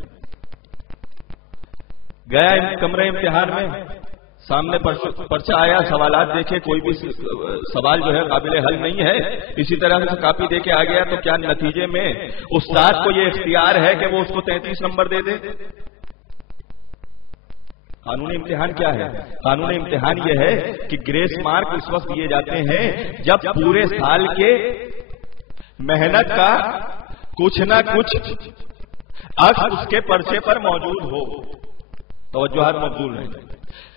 گیا کمرے امتحان میں، سامنے پرچہ آیا، سوالات دیکھے، کوئی بھی سوال جو ہے قابل حل نہیں ہے، اسی طرح سے کاپی دے کے آ گیا. تو کیا نتیجے میں استاد کو یہ اختیار ہے کہ وہ اس کو 33 نمبر دے دے؟ قانونی امتحان کیا ہے؟ قانونی امتحان یہ ہے کہ گریس مارک اس وقت دیے جاتے ہیں جب پورے سال کے محنت کا کچھ نہ کچھ عکس اس کے پرچے پر موجود ہو. توجہات مقبول ہیں.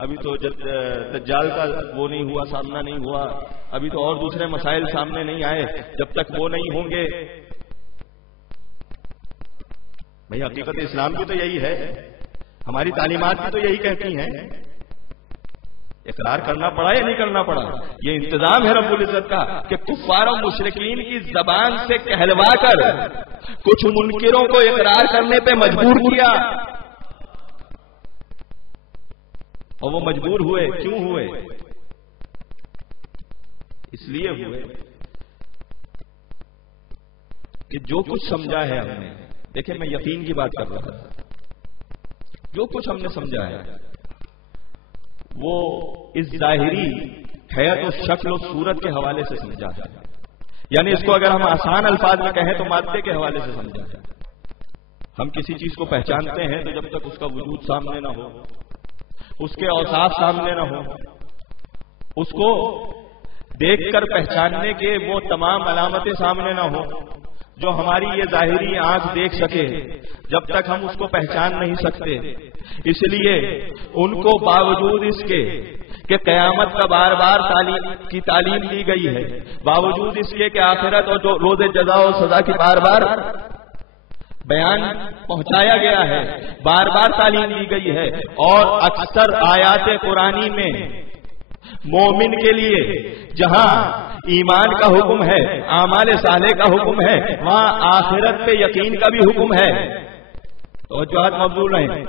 ابھی تو دجال کا وہ نہیں ہوا، سامنا نہیں ہوا، ابھی تو اور دوسرے مسائل سامنے نہیں آئے، جب تک وہ نہیں ہوں گے۔ بھئی حقیقت اسلام کی تو یہی ہے، ہماری تعلیمات بھی تو یہی کہتی ہیں۔ اقرار کرنا پڑا یا نہیں کرنا پڑا، یہ انتظام ہے رب العزت کا کہ کفار و مشرکین کی زبان سے کہلوا کر کچھ منکروں کو اقرار کرنے پہ مجبور کیا، اور وہ مجبور ہوئے۔ کیوں ہوئے؟ اس لیے ہوئے کہ جو کچھ سمجھا ہے ہم نے، دیکھیں میں یقین کی بات کر رہا تھا، جو کچھ ہم نے سمجھا ہے وہ اس ظاہری حیت و شکل و صورت کے حوالے سے سمجھا ہے، یعنی اس کو اگر ہم آسان الفاظ میں کہیں تو مادے کے حوالے سے سمجھا ہے۔ ہم کسی چیز کو پہچانتے ہیں تو جب تک اس کا وجود سامنے نہ ہو، اس کے اوصاف سامنے نہ ہو، اس کو دیکھ کر پہچاننے کے وہ تمام علامتیں سامنے نہ ہو جو ہماری یہ ظاہری آنکھ دیکھ سکے، جب تک ہم اس کو پہچان نہیں سکتے۔ اس لیے ان کو باوجود اس کے کہ قیامت کا بار بار تعلیم دی گئی ہے، باوجود اس کے کہ آخرت اور جو روز جزا و سزا کی بار بار بیان پہنچایا گیا ہے، بار بار تعلیم دی گئی ہے، اور اکثر آیات قرآنی میں مومن کے لیے جہاں ایمان کا حکم ہے، اعمال صالح کا حکم ہے، وہاں آخرت پہ یقین کا بھی حکم ہے۔ توجہات مقبول ہیں۔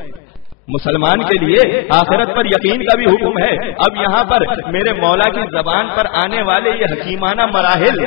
مسلمان کے لیے آخرت پر یقین کا بھی حکم ہے۔ اب یہاں پر میرے مولا کی زبان پر آنے والے یہ حکیمانہ مراحل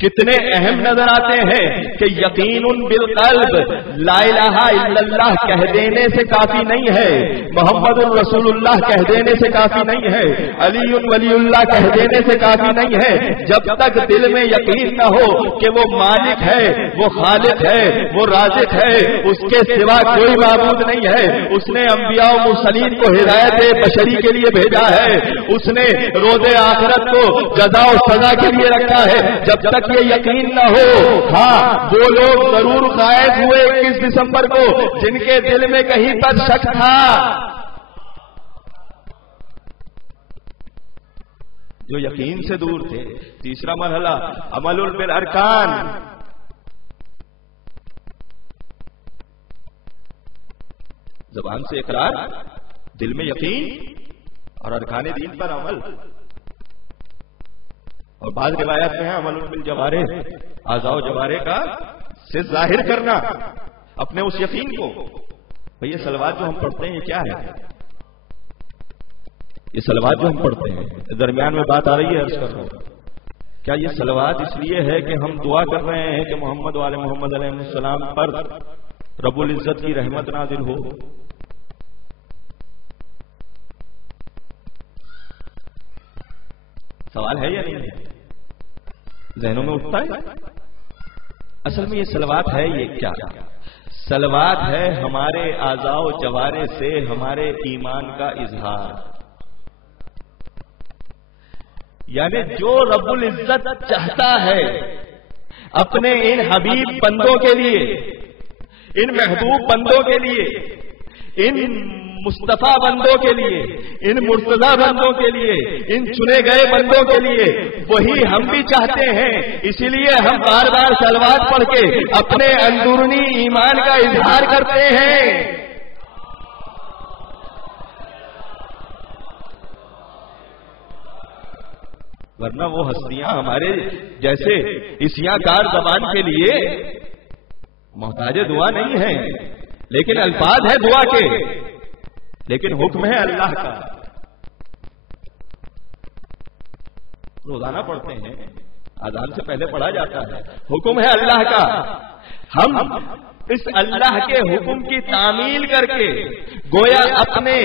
کتنے اہم نظر آتے ہیں کہ یقین بالقلب لا الہ الا اللہ کہہ دینے سے کافی نہیں ہے، محمد الرسول اللہ کہہ دینے سے کافی نہیں ہے، علی ولی اللہ کہہ دینے سے کافی نہیں ہے، جب تک دل میں یقین نہ ہو کہ وہ مالک ہے، وہ خالق ہے، وہ رازق ہے، اس کے سوا کوئی معبود نہیں ہے، اس نے انبیاء و مرسلین کو ہدایت بشری کے لیے بھیجا ہے، اس نے روز آخرت کو جزا و سزا کے لیے رکھا ہے، جب تک یہ یقین نہ ہو، ہاں وہ لوگ ضرور قائد ہوئے 21 دسمبر کو جن کے دل میں کہیں پر شک تھا، جو یقین سے دور تھے۔ تیسرا مرحلہ عمل بالارکان، زبان سے اقرار، دل میں یقین، اور ارکان دین پر عمل۔ اور بعض روایات میں ہے عمل بالجوارح، اعضاء و جوارح کا سے ظاہر کرنا اپنے اس یقین کو۔ بھئی یہ صلوات جو ہم پڑھتے ہیں یہ کیا ہے؟ یہ صلوات جو ہم پڑھتے ہیں، درمیان میں بات آ رہی ہے، عرض کر رہا ہوں، کیا یہ صلوات اس لیے ہے کہ ہم دعا کر رہے ہیں کہ محمد وآل محمد علیہ السلام پر رب العزت کی رحمت نازل ہو؟ سوال ہے یا نہیں ہے؟ ذہنوں میں اٹھتا ہے؟ اصل میں یہ صلوات ہے یہ کیا؟ صلوات ہے ہمارے اعضاء و جوارح سے ہمارے ایمان کا اظہار، یعنی جو رب العزت چاہتا ہے اپنے ان حبیب بندوں کے لیے، ان محبوب بندوں کے لیے، ان مصطفیٰ بندوں کے لیے، ان مرتضی بندوں کے لیے، ان چنے گئے بندوں کے لیے، وہی ہم بھی چاہتے ہیں۔ اسی لیے ہم بار بار صلوات پڑھ کے اپنے اندرونی ایمان کا اظہار کرتے ہیں۔ ورنہ وہ ہستیاں ہمارے جیسے عصیاں کار زبان کے لیے محتاج دعا نہیں ہیں، لیکن الفاظ ہے دعا کے، لیکن حکم ہے اللہ کا۔ روزانہ پڑھتے ہیں، اذان سے پہلے پڑھا جاتا ہے، حکم ہے اللہ کا۔ ہم اس اللہ کے حکم کی تعمیل کر کے گویا اپنے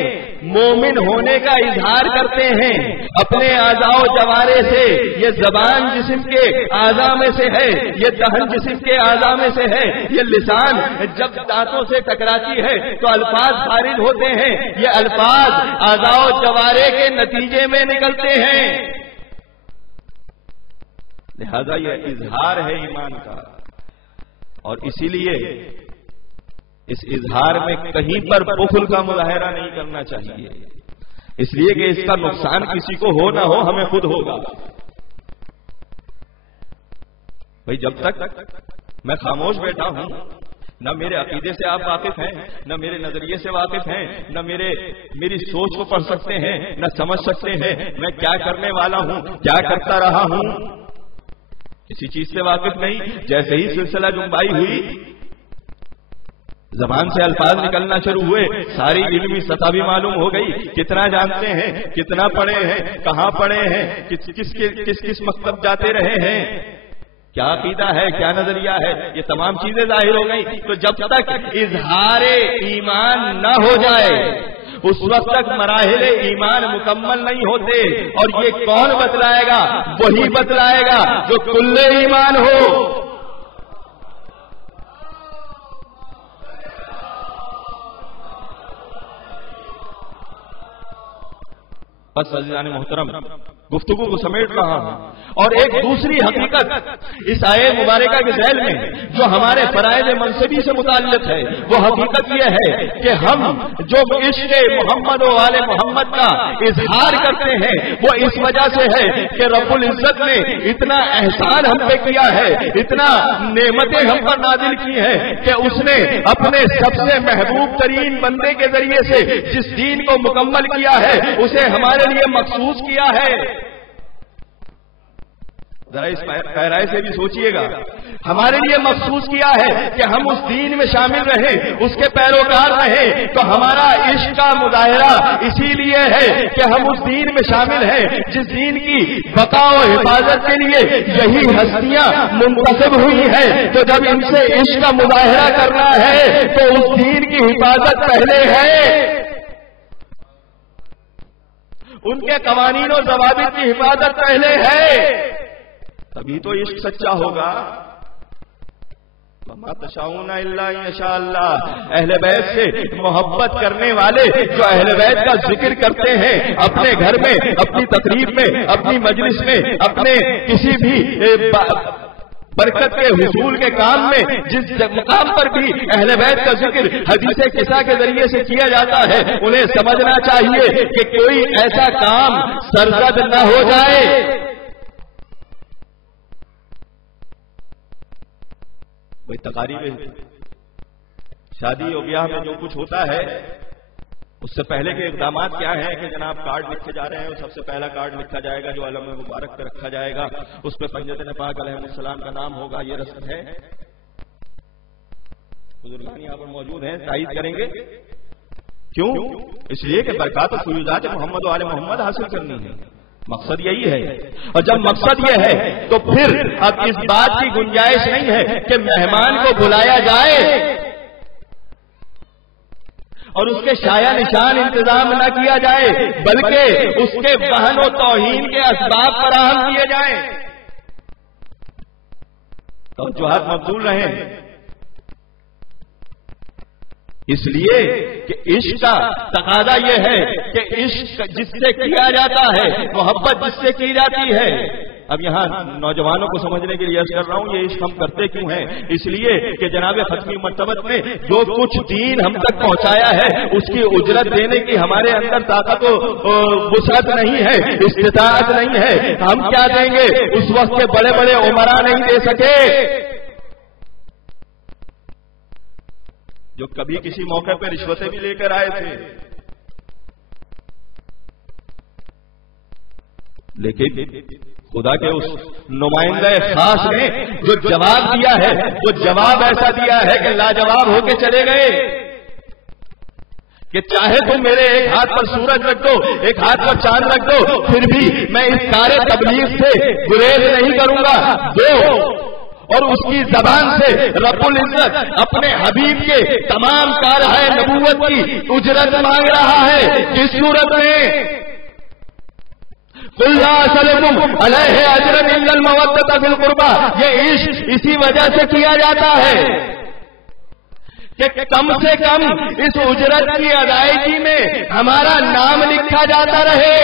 مومن ہونے کا اظہار کرتے ہیں اپنے اعضاء و جوارح سے۔ یہ زبان جسم کے اعضاء میں سے ہے، یہ دہن جسم کے اعضاء میں سے ہے، یہ لسان جب دانتوں سے ٹکراتی ہے تو الفاظ خارج ہوتے ہیں، یہ الفاظ اعضاء و جوارح کے نتیجے میں نکلتے ہیں۔ لہذا یہ اظہار ہے ایمان کا، اور اسی لیے اس اظہار میں کہیں پر بخل کا مظاہرہ نہیں کرنا چاہیے، اس لیے کہ اس کا نقصان کسی کو ہو نہ ہو ہمیں خود ہوگا. بھائی جب تک میں خاموش بیٹھا ہوں، نہ میرے عقیدے سے آپ واقف ہیں، نہ میرے نظریے سے واقف ہیں، نہ میری سوچ کو پڑھ سکتے ہیں، نہ سمجھ سکتے ہیں میں کیا کرنے والا ہوں، کیا کرتا رہا ہوں، کسی چیز سے واقف نہیں. جیسے ہی سلسلہ جنبائی ہوئی، زبان سے الفاظ نکلنا شروع ہوئے، ساری علمی سطح بھی معلوم ہو گئی، کتنا جانتے ہیں، کتنا پڑھے ہیں، کہاں پڑھے ہیں، کس مکتب جاتے رہے ہیں، کیا عقیدہ ہے، کیا نظریہ ہے، یہ تمام چیزیں ظاہر ہو گئی. تو جب تک اظہار ایمان نہ ہو جائے اس وقت تک مراحل ایمان مکمل نہیں ہوتے. اور یہ کون بتلائے گا؟ وہی بتلائے گا جو کل ایمان ہو. بس عزیزان محترم، گفتگو کو سمیٹ رہا ہوں. اور ایک دوسری حقیقت اس آیے مبارکہ کے ذیل میں جو ہمارے فرائض منصبی سے متعلق ہے، وہ حقیقت یہ ہے کہ ہم جو عشق محمد و آل محمد کا اظہار کرتے ہیں وہ اس وجہ سے ہے کہ رب العزت نے اتنا احسان ہم پہ کیا ہے، اتنا نعمتیں ہم پر نازل کی ہیں کہ اس نے اپنے سب سے محبوب ترین بندے کے ذریعے سے جس دین کو مکمل کیا ہے اسے ہمارے لیے مخصوص کیا ہے. ذرا اس گہرائی سے بھی سوچئے گا، ہمارے لیے مخصوص کیا ہے کہ ہم اس دین میں شامل رہیں، اس کے پیروکار رہیں. تو ہمارا عشق کا مظاہرہ اسی لیے ہے کہ ہم اس دین میں شامل ہیں جس دین کی بقا و حفاظت کے لیے یہی ہستیاں منتصب ہوئی ہیں. تو جب ان سے عشق کا مظاہرہ کرنا ہے تو اس دین کی حفاظت پہلے ہے، ان کے قوانین و ضوابط کی حفاظت پہلے ہے، تبھی تو عشق سچا ہوگا. وما تشاؤون الا ان یشاء اللہ. اہل بیت سے محبت کرنے والے جو اہل بیت کا ذکر کرتے ہیں اپنے گھر میں، اپنی تقریب میں، اپنی مجلس میں، اپنے کسی بھی برکت کے حصول کے کام میں، جس مقام پر بھی اہل بیت کا ذکر حدیث قصہ کے ذریعے سے کیا جاتا ہے، انہیں سمجھنا چاہیے کہ کوئی ایسا کام سرزد نہ ہو جائے. بھائی تقاریب شادی اور بیاہ میں جو کچھ ہوتا ہے اس سے پہلے کے اقدامات کیا ہیں کہ جناب کارڈ لکھے جا رہے ہیں. سب سے پہلا کارڈ لکھا جائے گا جو علم مبارک پہ رکھا جائے گا، اس پہ پنجتن پاک علیہ السلام کا نام ہوگا. یہ رسم ہے، بزرگان یہاں پر موجود ہیں، تائید کریں گے. کیوں؟ اس لیے کہ برکات و فیوزات محمد و آل محمد حاصل کرنی ہے. مقصد یہی ہے. اور جب مقصد یہ ہے تو پھر اب اس بات کی گنجائش نہیں ہے کہ مہمان کو بلایا جائے اور اس کے شایع نشان انتظام نہ کیا جائے، بلکہ اس کے بہن و توہین کے اسباب فراہم کیے جائیں. توجہات مبذول رہیں، اس لیے کہ عشق کا تقاضا یہ ہے کہ عشق جس سے کیا جاتا ہے، محبت جس سے کی جاتی ہے. اب یہاں نوجوانوں کو سمجھنے کے لیے عرض کر رہا ہوں یہ عشق ہم کرتے کیوں ہیں؟ اس لیے کہ جناب ختمی مرتبت نے جو کچھ دین ہم تک پہنچایا ہے اس کی اجرت دینے کی ہمارے اندر طاقت و وسعت نہیں ہے، استطاعت نہیں ہے. ہم کیا دیں گے؟ اس وقت کے بڑے بڑے عمراء نہیں دے سکے جو کبھی کسی موقع پہ رشوتیں بھی لے کر آئے تھے. لیکن خدا کے اس نمائندہ خاص نے جو جواب دیا ہے وہ جواب ایسا دیا ہے کہ لاجواب ہو کے چلے گئے کہ چاہے تم میرے ایک ہاتھ پر سورج رکھ دو، ایک ہاتھ پر چاند رکھ دو، پھر بھی میں اس سارے تبلیغ سے گریز نہیں کروں گا. اور اس کی زبان سے رب العزت اپنے حبیب کے تمام کارہائے نبوت کی اجرت مانگ رہا ہے. کس صورت میں؟ قُلْ لَا أَسْأَلُكُمْ عَلَيْهِ أَجْرًا إِلَّا الْمَوَدَّةَ فِي الْقُرْبَى. یہ عشق اسی وجہ سے کیا جاتا ہے کہ کم سے کم اس اجرت کی ادائیگی میں ہمارا نام لکھا جاتا رہے.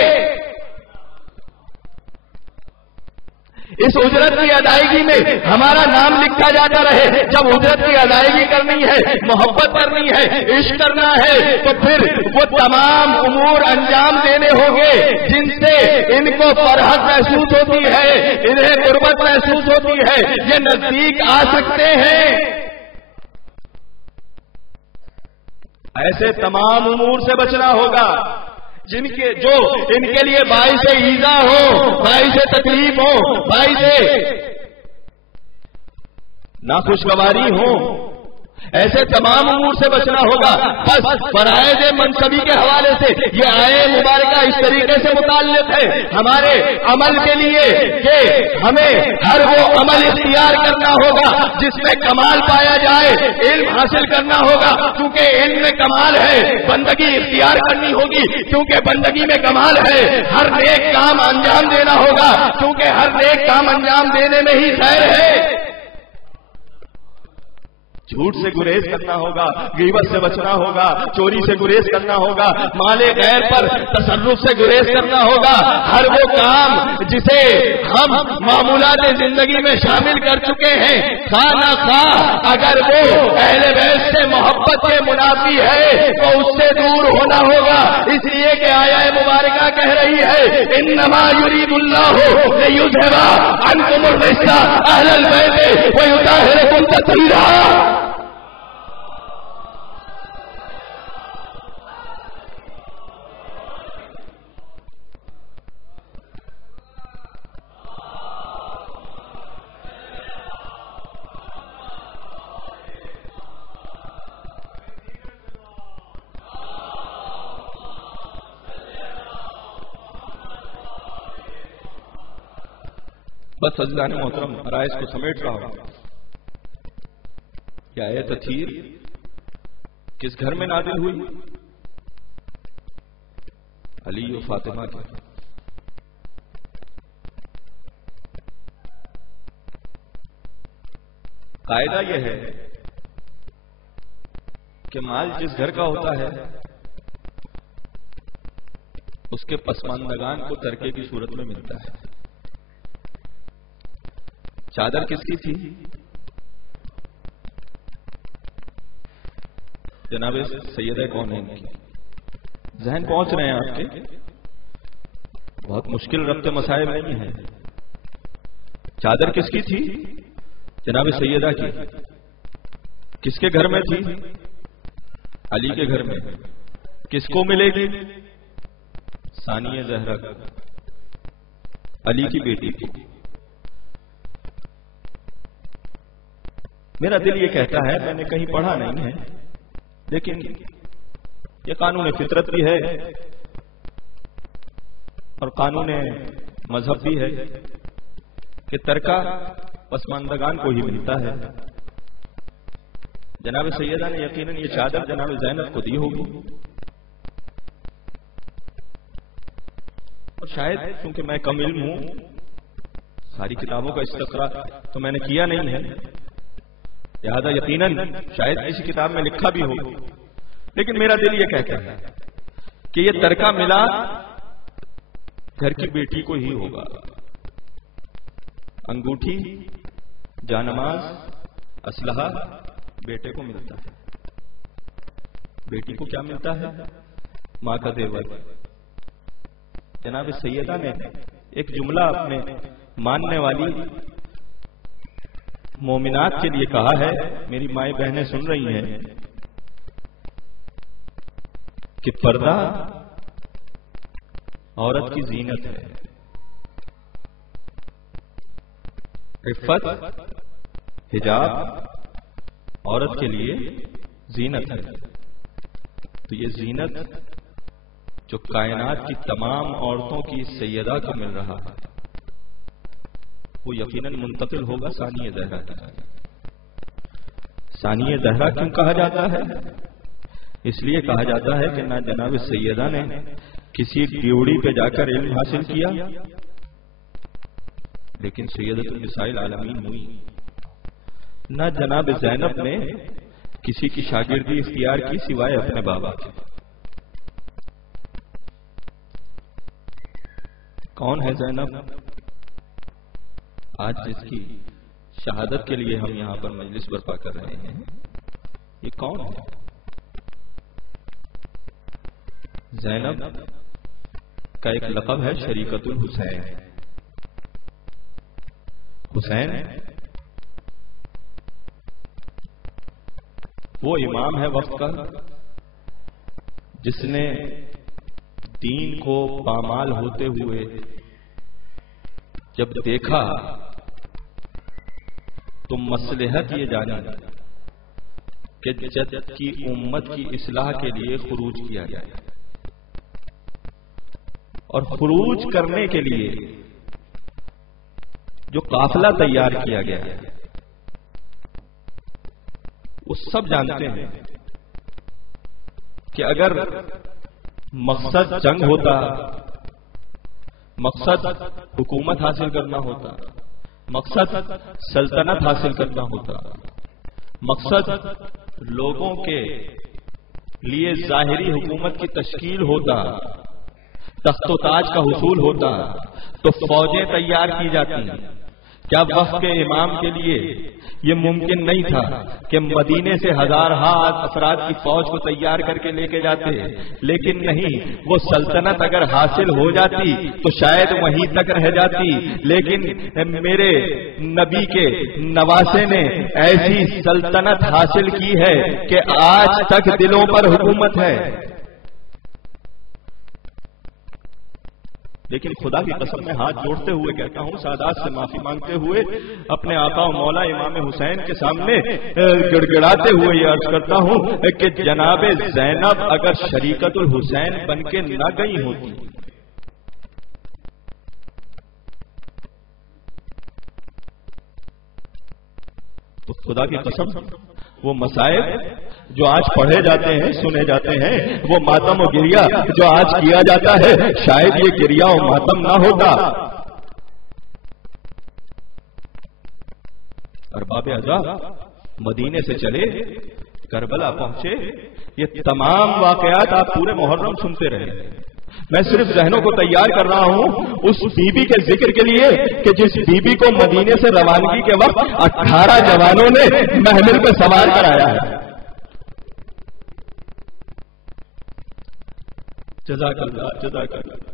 اس اجرت کی ادائیگی میں ہمارا نام لکھا جاتا رہے. جب اجرت کی ادائیگی کرنی ہے، محبت کرنی ہے، عشق کرنا ہے، تو پھر وہ تمام امور انجام دینے ہوں گے جن سے ان کو فرحت محسوس ہوتی ہے، انہیں قربت محسوس ہوتی ہے، یہ نزدیک آ سکتے ہیں. ایسے تمام امور سے بچنا ہوگا جن کے جو ان کے لیے باعث ایذا ہو، باعث تکلیف ہو، باعث ناخوشگواری ہو، ایسے تمام امور سے بچنا ہوگا. بس فرائض منصبی کے حوالے سے یہ آئے مبارکہ اس طریقے سے متعلق ہے ہمارے عمل کے لیے کہ ہمیں ہر وہ عمل اختیار کرنا ہوگا جس میں کمال پایا جائے. علم حاصل کرنا ہوگا کیونکہ علم میں کمال ہے. بندگی اختیار کرنی ہوگی کیونکہ بندگی میں کمال ہے. ہر نیک کام انجام دینا ہوگا کیونکہ ہر نیک کام انجام دینے میں ہی خیر ہے. جھوٹ سے گریز کرنا ہوگا، غیبت سے بچنا ہوگا، چوری سے گریز کرنا ہوگا، مال غیر پر تصرف سے گریز کرنا ہوگا. ہر وہ کام جسے ہم معمولات زندگی میں شامل کر چکے ہیں، خواہ نہ خواہ اگر وہ اہل بیت سے محبت کے منافی ہے تو اس سے دور ہونا ہوگا. اس لیے کہ آیہ مبارکہ کہہ رہی ہے انما یرید اللہ لیذھب عنکم الرجس اہل البیت ویطہرکم تطہیرا. بس عزیزان محترم رائس کو سمیٹ رہا ہوں. کیا یہ تطہیر کس گھر میں نازل ہوئی؟ علی و فاطمہ کے. قاعدہ یہ ہے کہ مال جس گھر کا ہوتا ہے اس کے پسماندگان کو ترکے کی صورت میں ملتا ہے. چادر کس کی تھی؟ جناب سیدہ کونین کی. ذہن پہنچ رہے ہیں آپ کے؟ بہت مشکل ربط مسائل نہیں ہے. چادر کس کی تھی؟ جناب سیدہ کی. کس کے گھر میں تھی؟ علی کے گھر میں. کس کو ملے گی؟ ثانیہ زہرا کو، علی کی بیٹی کو. میرا دل یہ کہتا ہے، میں نے کہیں پڑھا نہیں ہے لیکن یہ قانون فطرت بھی ہے اور قانون مذہب بھی ہے کہ ترکہ پسماندگان کو ہی ملتا ہے. جناب سیدہ نے یقیناً یہ چادر جناب زینب کو دی ہوگی اور شاید کیونکہ میں کم علم ہوں، ساری کتابوں کا استقراء تو میں نے کیا نہیں ہے، لہذا یقیناً شاید کسی کتاب میں لکھا بھی ہو، لیکن میرا دل یہ کہتا ہے کہ یہ ترکہ ملا گھر کی بیٹی کو ہی ہوگا. انگوٹھی، جانماز، اسلحہ بیٹے کو ملتا ہے. بیٹی کو کیا ملتا ہے؟ ماں کا زیور. جناب سیدہ نے ایک جملہ اپنے ماننے والی مومنات کے لیے کہا ہے، میری مائیں بہنیں سن رہی ہیں، کہ پردہ عورت کی زینت ہے، عفت حجاب عورت کے لیے زینت ہے. تو یہ زینت جو کائنات کی تمام عورتوں کی سیدہ کو مل رہا ہے وہ یقیناً منتقل ہوگا ثانیہ زہرا کی. ثانیہ زہرا کیوں کہا جاتا ہے؟ اس لیے کہا جاتا ہے کہ نہ جناب سیدہ نے کسی ڈیوڑی پہ جا کر علم حاصل کیا لیکن سیدۃ النساء العالمین ہوئی، نہ جناب زینب نے کسی کی شاگردی اختیار کی سوائے اپنے بابا کے. کون ہے زینب؟ آج جس کی شہادت کے لیے ہم یہاں پر مجلس برپا کر رہے ہیں، یہ کون ہے؟ زینب کا ایک لقب ہے شریکت الحسین۔ حسین وہ امام ہے وقت کا جس نے دین کو پامال ہوتے ہوئے جب دیکھا تو مصلحت یہ جانا کہ جد کی امت کی اصلاح کے لیے خروج کیا جائے، اور خروج کرنے کے لیے جو قافلہ تیار کیا گیا ہے وہ سب جانتے ہیں کہ اگر مقصد جنگ ہوتا، مقصد حکومت حاصل کرنا ہوتا، مقصد سلطنت حاصل کرنا ہوتا، مقصد لوگوں کے لیے ظاہری حکومت کی تشکیل ہوتا، تخت و تاج کا حصول ہوتا، تو فوجیں تیار کی جاتی۔ کیا وقت کے امام کے لیے یہ ممکن نہیں تھا کہ مدینے سے ہزارہا افراد کی فوج کو تیار کر کے لے کے جاتے؟ لیکن نہیں، وہ سلطنت اگر حاصل ہو جاتی تو شاید وہیں تک رہ جاتی، لیکن میرے نبی کے نواسے نے ایسی سلطنت حاصل کی ہے کہ آج تک دلوں پر حکومت ہے۔ لیکن خدا کی قسم میں ہاتھ جوڑتے ہوئے کہتا ہوں، سادات سے معافی مانگتے ہوئے، اپنے آقا و مولا امام حسین کے سامنے گڑگڑاتے ہوئے یہ عرض کرتا ہوں کہ جناب زینب اگر شریکت الحسین بن کے نہ گئی ہوتی تو خدا کی قسم وہ مصائب جو آج پڑھے جاتے ہیں، سنے جاتے ہیں، وہ ماتم و گریا جو آج کیا جاتا ہے، شاید یہ گریا و ماتم نہ ہوتا۔ ارباب اعضاء مدینے سے چلے، کربلا پہنچے، یہ تمام واقعات آپ پورے محرم سنتے رہے۔ میں صرف ذہنوں کو تیار کر رہا ہوں اس بی بی کے ذکر کے لیے کہ جس بی بی کو مدینے سے روانگی کے وقت 18 جوانوں نے محمل پہ سوار کرایا ہے۔ جزاک اللہ، جزاک اللہ۔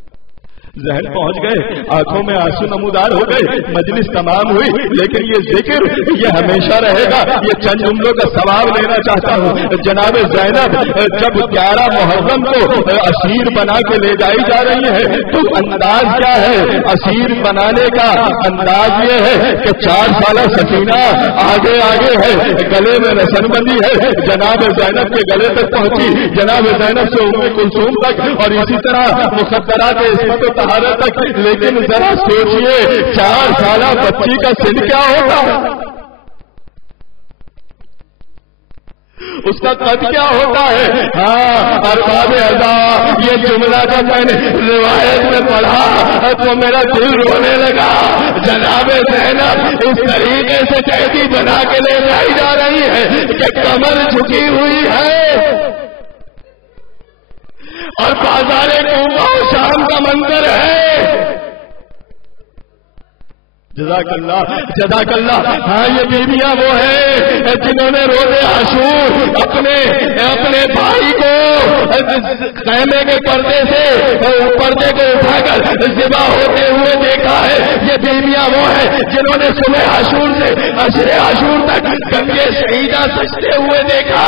ذہن پہنچ گئے، آنکھوں میں آنسو نمودار ہو گئے، مجلس تمام ہوئی، لیکن یہ ذکر یہ ہمیشہ رہے گا۔ یہ چند جملوں کا ثواب لینا چاہتا ہوں۔ جناب زینب جب 11 محرم کو اسیر بنا کے لے جائی جا رہی ہے تو انداز کیا ہے؟ اسیر بنانے کا انداز یہ ہے کہ 4 سالہ سکینہ آگے آگے ہے، گلے میں رسن بندی ہے، جناب زینب کے گلے تک پہنچی، جناب زینب سے ام کلثوم تک، اور اسی طرح مخدرات عصمت و طہارت تک۔ لیکن ذرا سوچئے 4 سالہ بچی کا سن کیا ہوگا، اس کا قد کیا ہوتا ہے؟ ہاں، ارباب اعضاء یہ جملہ جب میں نے روایت میں پڑھا تو میرا دل رونے لگا۔ جناب زینب اس طریقے سے قیدی بنا کے لے جائی جا رہی ہے کہ کمر جھکی ہوئی ہے، اور بازار کوفہ و شام کا منظر ہے۔ جزاک اللہ، جزاک اللہ۔ ہاں، یہ بیویاں وہ ہیں جنہوں نے روزے عاشور اپنے بھائی کو خیمے کے پردے سے پردے کو اٹھا کر ذبح ہوتے ہوئے دیکھا ہے۔ یہ بیویاں وہ ہیں جنہوں نے صبح عاشور سے عشر عاشور تک گنگے شہیدہ سجتے ہوئے دیکھا۔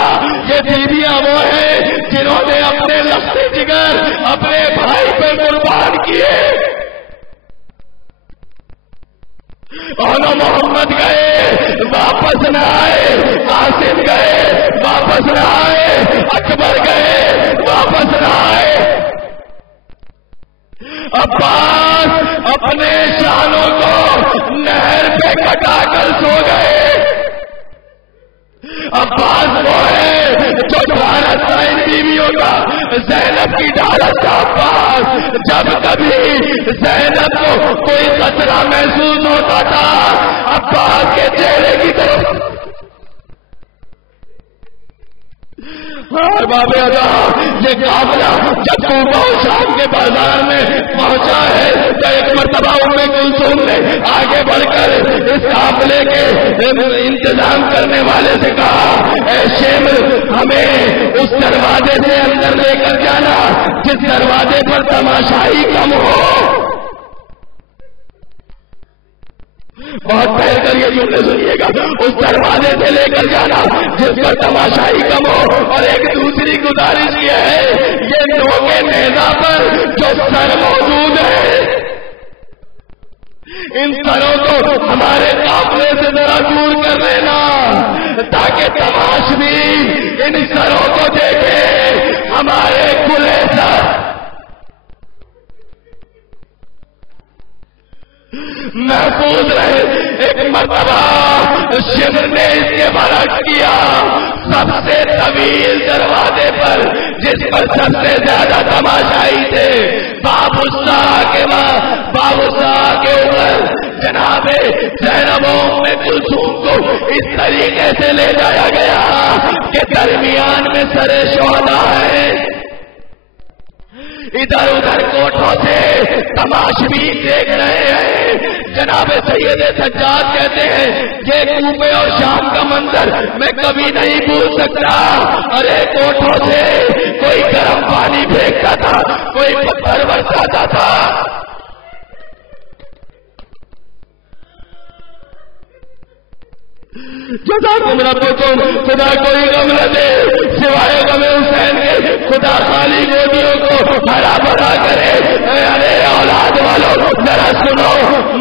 یہ بیویاں وہ ہیں جنہوں نے اپنے لفظ جگر اپنے بھائی پہ قربان کیے۔ اہل محمد گئے واپس نہ آئے، قاسم گئے واپس نہ آئے، اکبر گئے واپس نہ آئے۔ عباس اپنے شانوں کو نہر پہ کٹا کر سو گئے۔ عباس وہ ہے جو ڈھالت تھا ان بیویوں کا، زینب کی ڈھالت کا عباس۔ جب کبھی زینب کو کوئی خطرہ محسوس ہوتا تھا عباس کے چہرے کی طرف اور باب ادا یہ قافلہ جب کوفہ و شام کے بازار میں پہنچا ہے تو ایک مرتبہ ام کلثوم نے آگے بڑھ کر اس قافلے کے انتظام کرنے والے سے کہا اے شیمر ہمیں اس دروازے سے اندر لے کر جانا جس دروازے پر تماشائی کم ہو. بہت پہل کر یہ جملے سنیے گا, اس دروازے سے لے کر جانا جس پر تماشائی کم ہو. اور ایک دوسری گزارش یہ ہے یہ نوکے نیزہ پر جو سر موجود ہے ان سروں کو ہمارے قافلے سے ذرا دور کر لینا تاکہ تماشبین ان سروں کو دیکھے ہمارے کھلے سر. محفوظ رہے. ایک مرتبہ شمر نے اس کے برعکس کیا. سب سے طویل دروازے پر جس پر سب سے زیادہ تماشائی تھے باب الساعہ کے اوپر جناب زینب ام کلثوم کو اس طریقے سے لے جایا گیا کہ درمیان میں سر شہداء ہے. ادھر ادھر کوٹھوں سے تماشبین دیکھ رہے ہیں. جناب سید سجاد کہتے ہیں یہ کوفے اور شام کا منظر میں کبھی نہیں بھول سکتا. ارے کوٹھوں سے کوئی گرم پانی پھینکتا تھا, کوئی پتھر برساتا تھا. جزاکم ربکم, خدا کوئی غم نہ دے سوائے غم حسین کے. خدا خالی گودیوں کو ہرا بھرا کرے. ارے اولاد والوں ذرا سنو,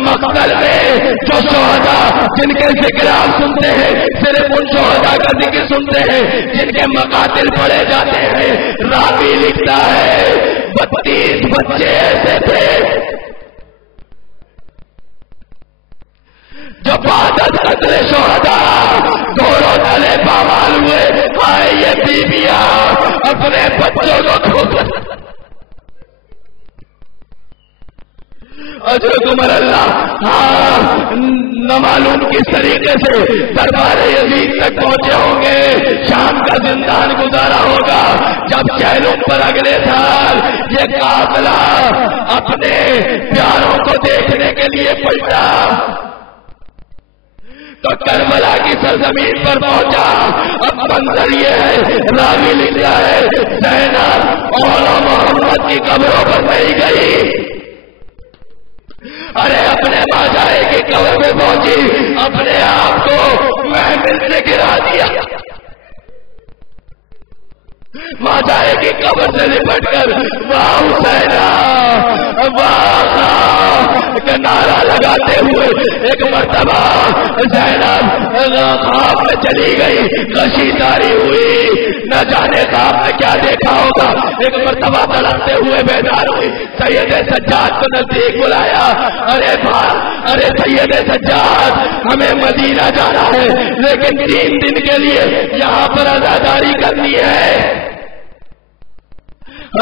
مقتل میں جو شہداء جن کے ذکر آپ سنتے ہیں صرف ان شہداء کا ذکر سنتے ہیں جن کے مقاتل پڑے جاتے ہیں. راوی لکھتا ہے 32 بچے ایسے تھے جو بعد از قتل شہداء گھوڑوں تلے پامال ہوئے. آئے یہ بیویاں اپنے بچوں کو کھوپ اجرکم اللہ. ہاں نہ معلوم کس طریقے سے دربار یزید تک پہنچے ہوں گے. شام کا زندان گزارا ہوگا. جب چہلم پر اگلے سال یہ قافلہ اپنے پیاروں کو دیکھنے کے لیے پلٹا تو کربلا کی سرزمین پر پہنچا. اب منظر یہ ہے, راوی لکھا ہے زینب اولا محمد کی قبروں پر نہیں گئی. ارے اپنے ماجائے کی قبر میں پہنچی, اپنے آپ کو محمل سے گرا دیا. ماجائے کی قبر سے لپٹ کر واہ حسینہ واہ کا نعرہ لگاتے ہوئے ایک مرتبہ زینب خواب میں چلی گئی. غشی تاری ہوئی, نہ جانے خواب میں کیا دیکھا ہوگا. ایک مرتبہ تڑپتے ہوئے بیدار ہوئی. سید سجاد کو نزدیک بلایا. ارے سید سجاد ہمیں مدینہ جانا ہے لیکن 3 دن کے لیے یہاں پر عزاداری کرنی ہے.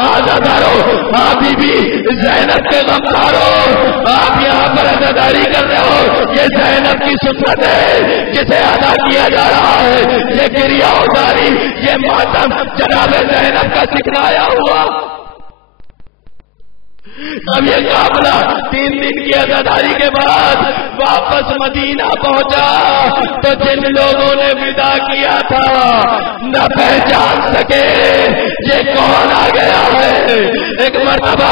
عزادارو, ہاں بی بی زینب کے غمدارو, آپ یہاں پر عزاداری کر رہے ہو. یہ زینب کی سنت ہے جسے ادا کیا جا رہا ہے. یہ گریہ ازاری, یہ ماتم جناب زینب کا سکھلایا ہوا. اب یہ قافلہ 3 دن کی عزاداری کے بعد واپس مدینہ پہنچا تو جن لوگوں نے ودا کیا تھا نہ پہچان سکے یہ کون آ گیا ہے. ایک مرتبہ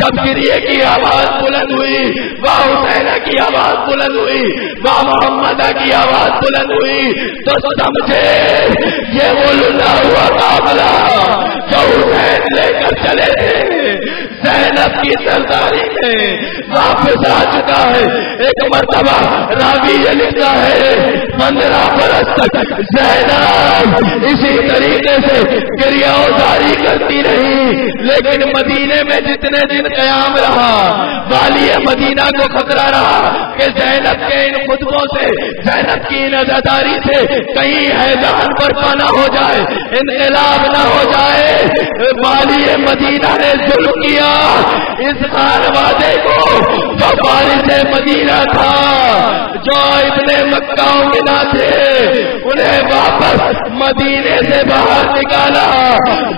جب گریے کی آواز بلند ہوئی, واہ حسینہ کی آواز بلند ہوئی, واہ محمدہ کی آواز بلند ہوئی تو سمجھے یہ وہ للا ہوا قافلہ جو حسین لے کر چلے تھے زینب کی سرداری میں واپس آ چکا ہے. ایک مرتبہ راوی یہ لکھتا ہے 15 برس تک زینب اسی طریقے سے گریہ ازاری کرتی رہی. لیکن مدینے میں جتنے دن قیام رہا والی مدینہ کو خطرہ رہا کہ زینب کے ان خطبوں سے, زینب کی ان عزاداری سے کہیں حیدان پر پانا ہو جائے, انقلاب نہ ہو جائے. والی مدینہ نے ظلم کیا اس خانوادے کو جو وارث مدینہ تھا, جو ابن مکہ منا تھے, انہیں واپس مدینے سے باہر باہر نکالا.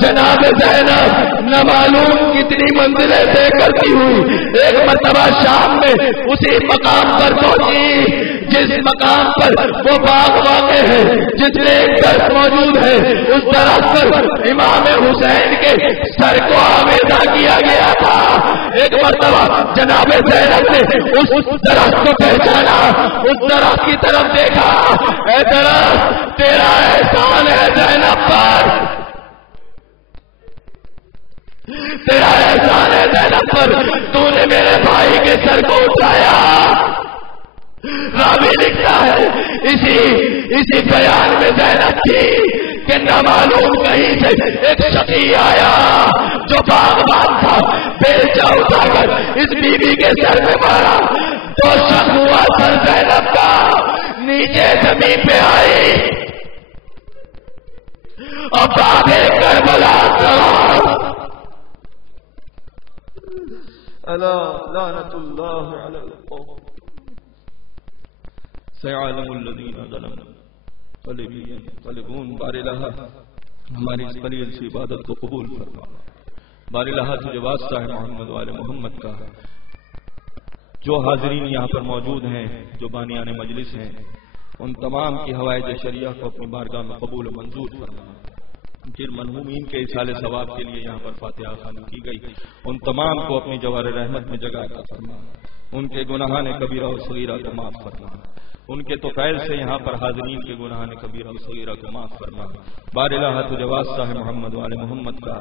جناب زینب نہ معلوم کتنی منزلیں طے کرتی ہوئی ایک مرتبہ شام میں اسی مقام پر پہنچی جس مقام پر وہ باغ واقع ہے، جس میں ایک درخت موجود ہے. اس درخت پر امام حسین کے سر کو آویزہ کیا گیا تھا. ایک مرتبہ جناب زینب نے اس درخت کو پہچانا، اس درخت کی طرف دیکھا. اے درخت، تیرا احسان ہے زینب پر، تیرا احسان ہے زینب پر، تو نے میرے بھائی کے سر کو اٹھایا. راوی لکھتا ہے اسی بیان میں زینب تھی کہ نہ معلوم کہیں سے ایک شقی آیا جو باغبان تھا، بیلچا اٹھا کر اس بی بی کے سر میں مارا. تو شک ہوا سر زینب کا نیچے زمین پہ آئی اور بابے کربلا الا لعنت اللہ علی القوم سيعلم الذين ظلموا قلبون. بار الہ ہماری اس قلیل سی عبادت کو قبول فرما. بار الہ تجھے واسطہ ہے محمد والے محمد کا. جو حاضرین یہاں پر موجود ہیں، جو بانیان مجلس ہیں، ان تمام کی حوائج شریعہ کو اپنی بارگاہ میں قبول و منظور فرما. جن مرحومین کے ایصال ثواب کے لیے یہاں پر فاتحہ خوانی کی گئی، ان تمام کو اپنی جوار رحمت میں جگہ عطا فرما. ان کے گناہان کبیرہ و صغیرہ کو معاف فرما. ان کے تو فیض سے یہاں پر حاضرین کے گناہان کبیرہ و صغیرہ کو معاف فرما. بار الہ تجھے واسطہ ہے محمد والے محمد کا.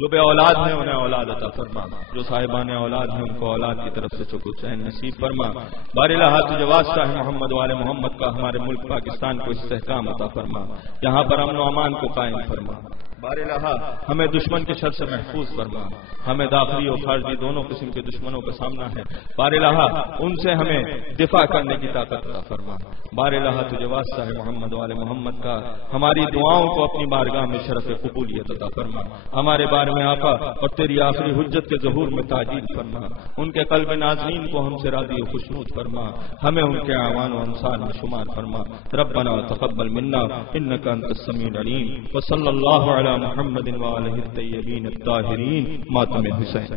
جو بے اولاد ہیں انہیں اولاد عطا فرما. جو صاحبان اولاد ہیں ان کو اولاد کی طرف سے چکو چین نصیب فرما. بار الہ تجھے واسطہ ہے محمد والے محمد کا. ہمارے ملک پاکستان کو استحکام عطا فرما. یہاں پر امن و امان کو قائم فرما. بار الہ ہمیں دشمن کے شر سے محفوظ فرما. ہمیں داخلی اور خارجی دونوں قسم کے دشمنوں کا سامنا ہے. بار الہ ان سے ہمیں دفاع کرنے کی طاقت عطا فرما. بار الہ تجھے واسطہ ہے محمد والے محمد کا. ہماری دعاؤں کو اپنی بارگاہ میں شرف قبولیت عطا فرما. ہمارے بارے میں آقا اور تیری آخری حجت کے ظہور میں تاجیل فرما. ان کے قلب ناظرین کو ہم سے راضی و خوشنود فرما. ہمیں ان کے اعوان و انصار میں شمار فرما. ربنا تقبل منا انک انت السمیع العلیم. وصلی اللہ علی محمد وآلہ الطیبین الطاہرین. ماتم حسین.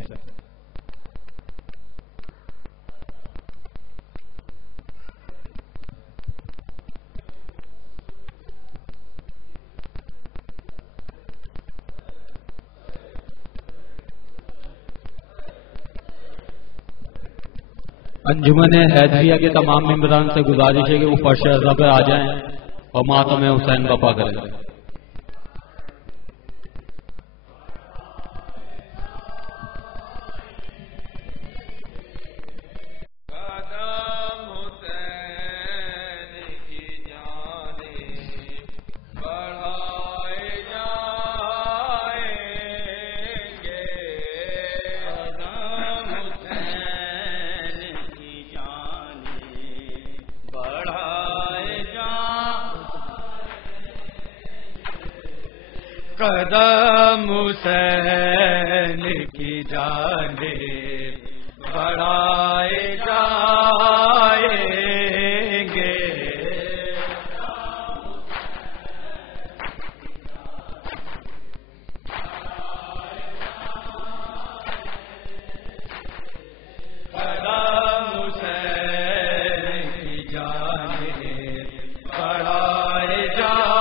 انجمن حیدریہ کے تمام ممبران سے گزارش ہے کہ وہ فرش عزا پہ آ جائیں اور ماتم حسین بپا کریں. قدم حسین کی جانب بڑھائے جائیں گے. قدم حسین کی جانب بڑھائے جائیں.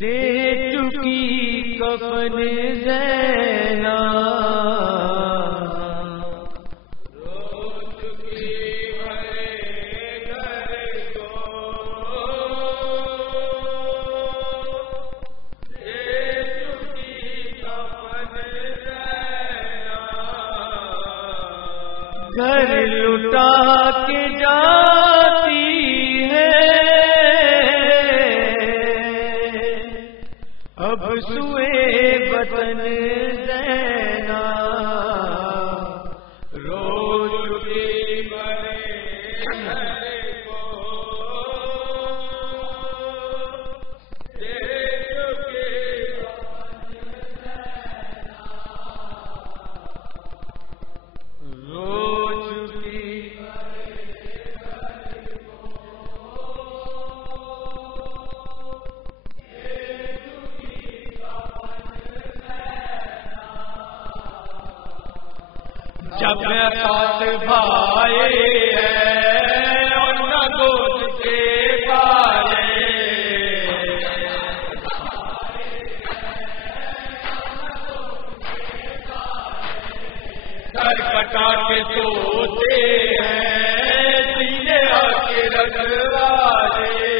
دے چکی کفن زینب گھر لٹا کے جاتی ہے اب سوئے وطن زینب رو چکی جب ساتھ بھائی اور نہ دوست کے پارے سر کٹا کے سوتے ہیں سینے آ کے رکھوالے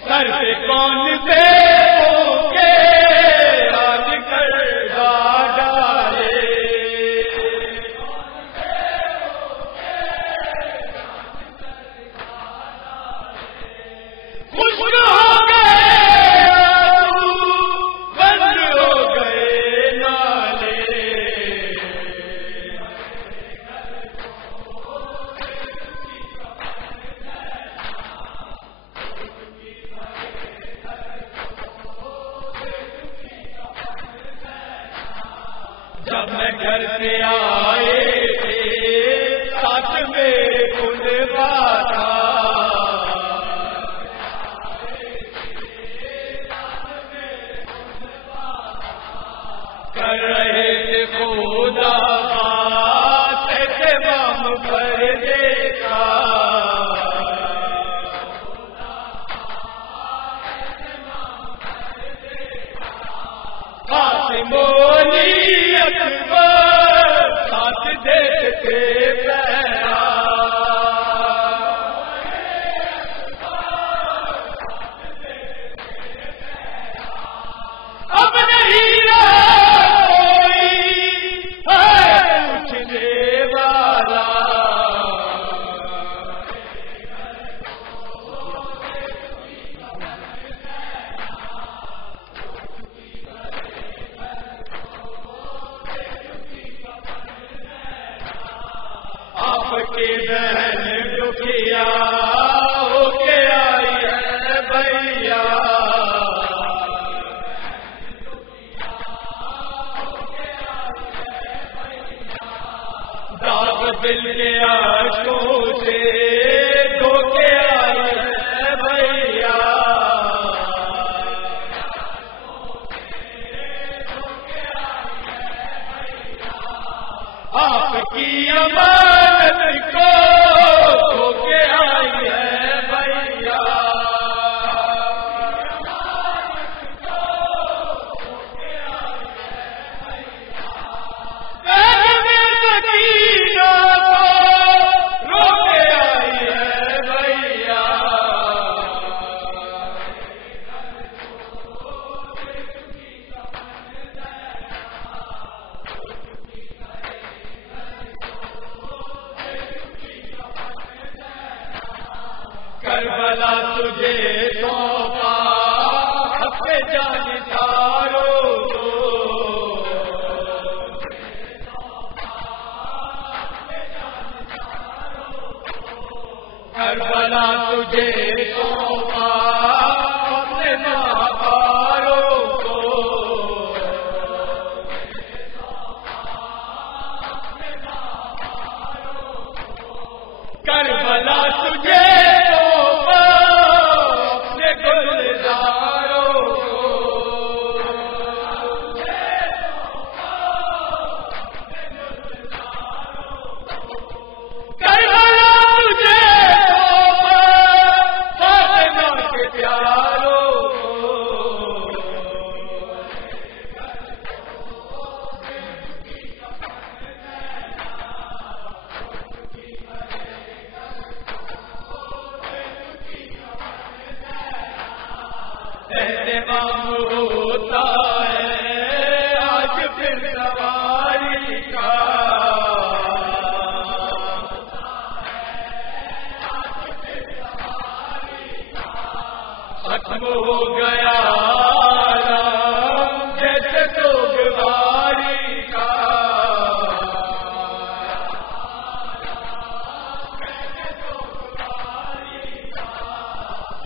سر پہ کون سے ہو کے آج کر ڈالے خوش ہو گئے بند ہو گئے نالے جب میں گھر سے آئے تھے ساتھ میں کلوا تھا کر رہے تھے خدا تمام پر دیکھا مولی اکبر ساتھ دیکھتے پہرا اب نہیں کوئی ہے پوچھنے والا آپ کے بہن دکھیا ہو کے آئی ہے بھیا داغ دل کے آنکھوں سے دھو کے آئی ہے بھیا آپ کی امانت کو دھو کے آئی ہے بھیا سکینہ کو رو کے آئی ہے بھیا کربلا تجھے سونپا حق جانساروں کو کربلا تجھے سونپا اپنے مہاباروں کو کربلا تجھے کربلا تجھے غم ہوتا ہے آج پھر سواری کا، ختم ہو گیا جیسے سوگواری کا،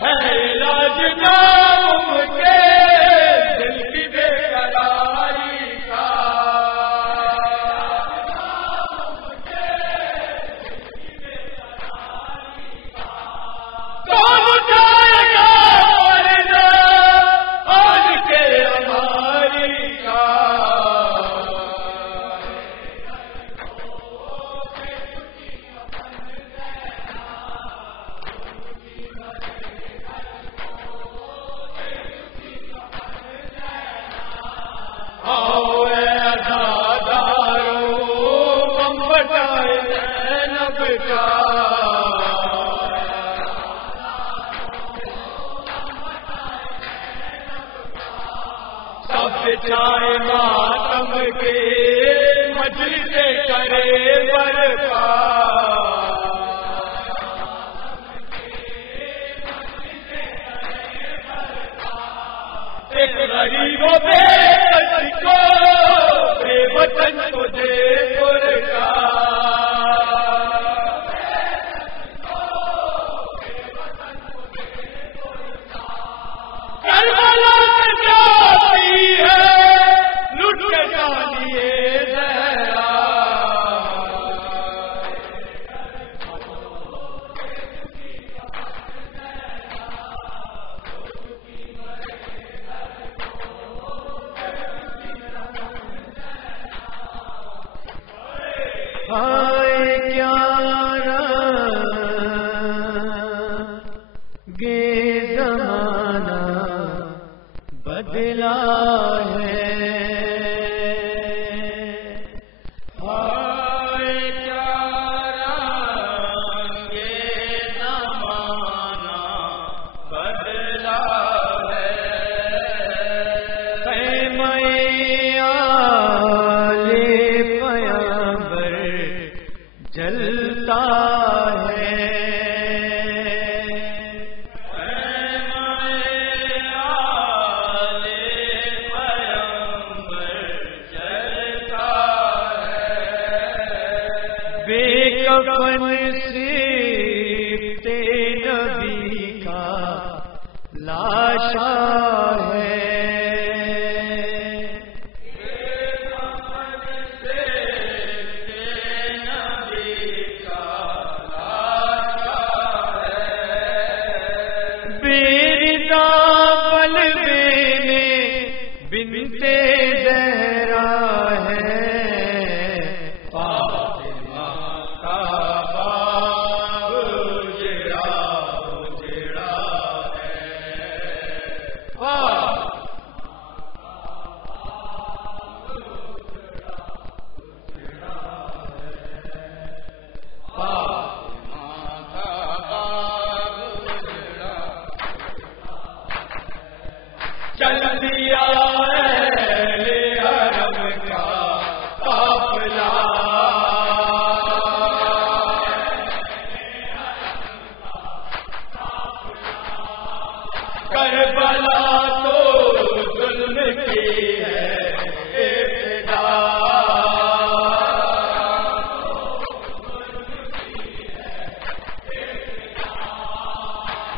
ہے علاج ناممکن دل کی بے قراری کا، کون جائے گا چائے ماتم کے مجلس کرے برپا، ایک غریبوں پہ کو بے وطن کو دے برکا، کربلا جاتی ہے لٹ کے جانیے ذرا، ہائے کیا گے زمانہ بدلا ہے، ہائے کیا گے زمانہ بدلا ہے، خیمہ آل پیغمبر جلتا ہے، کفن سیرتے نبی کا لاشا ہے، کفن سیرتے نبی کا لاشا ہے، بیردا بلوے میں بنتے زہرا ہے، چل دیا حرم کا قافلہ، کربلا تو ظلم کی ہے ابتدا،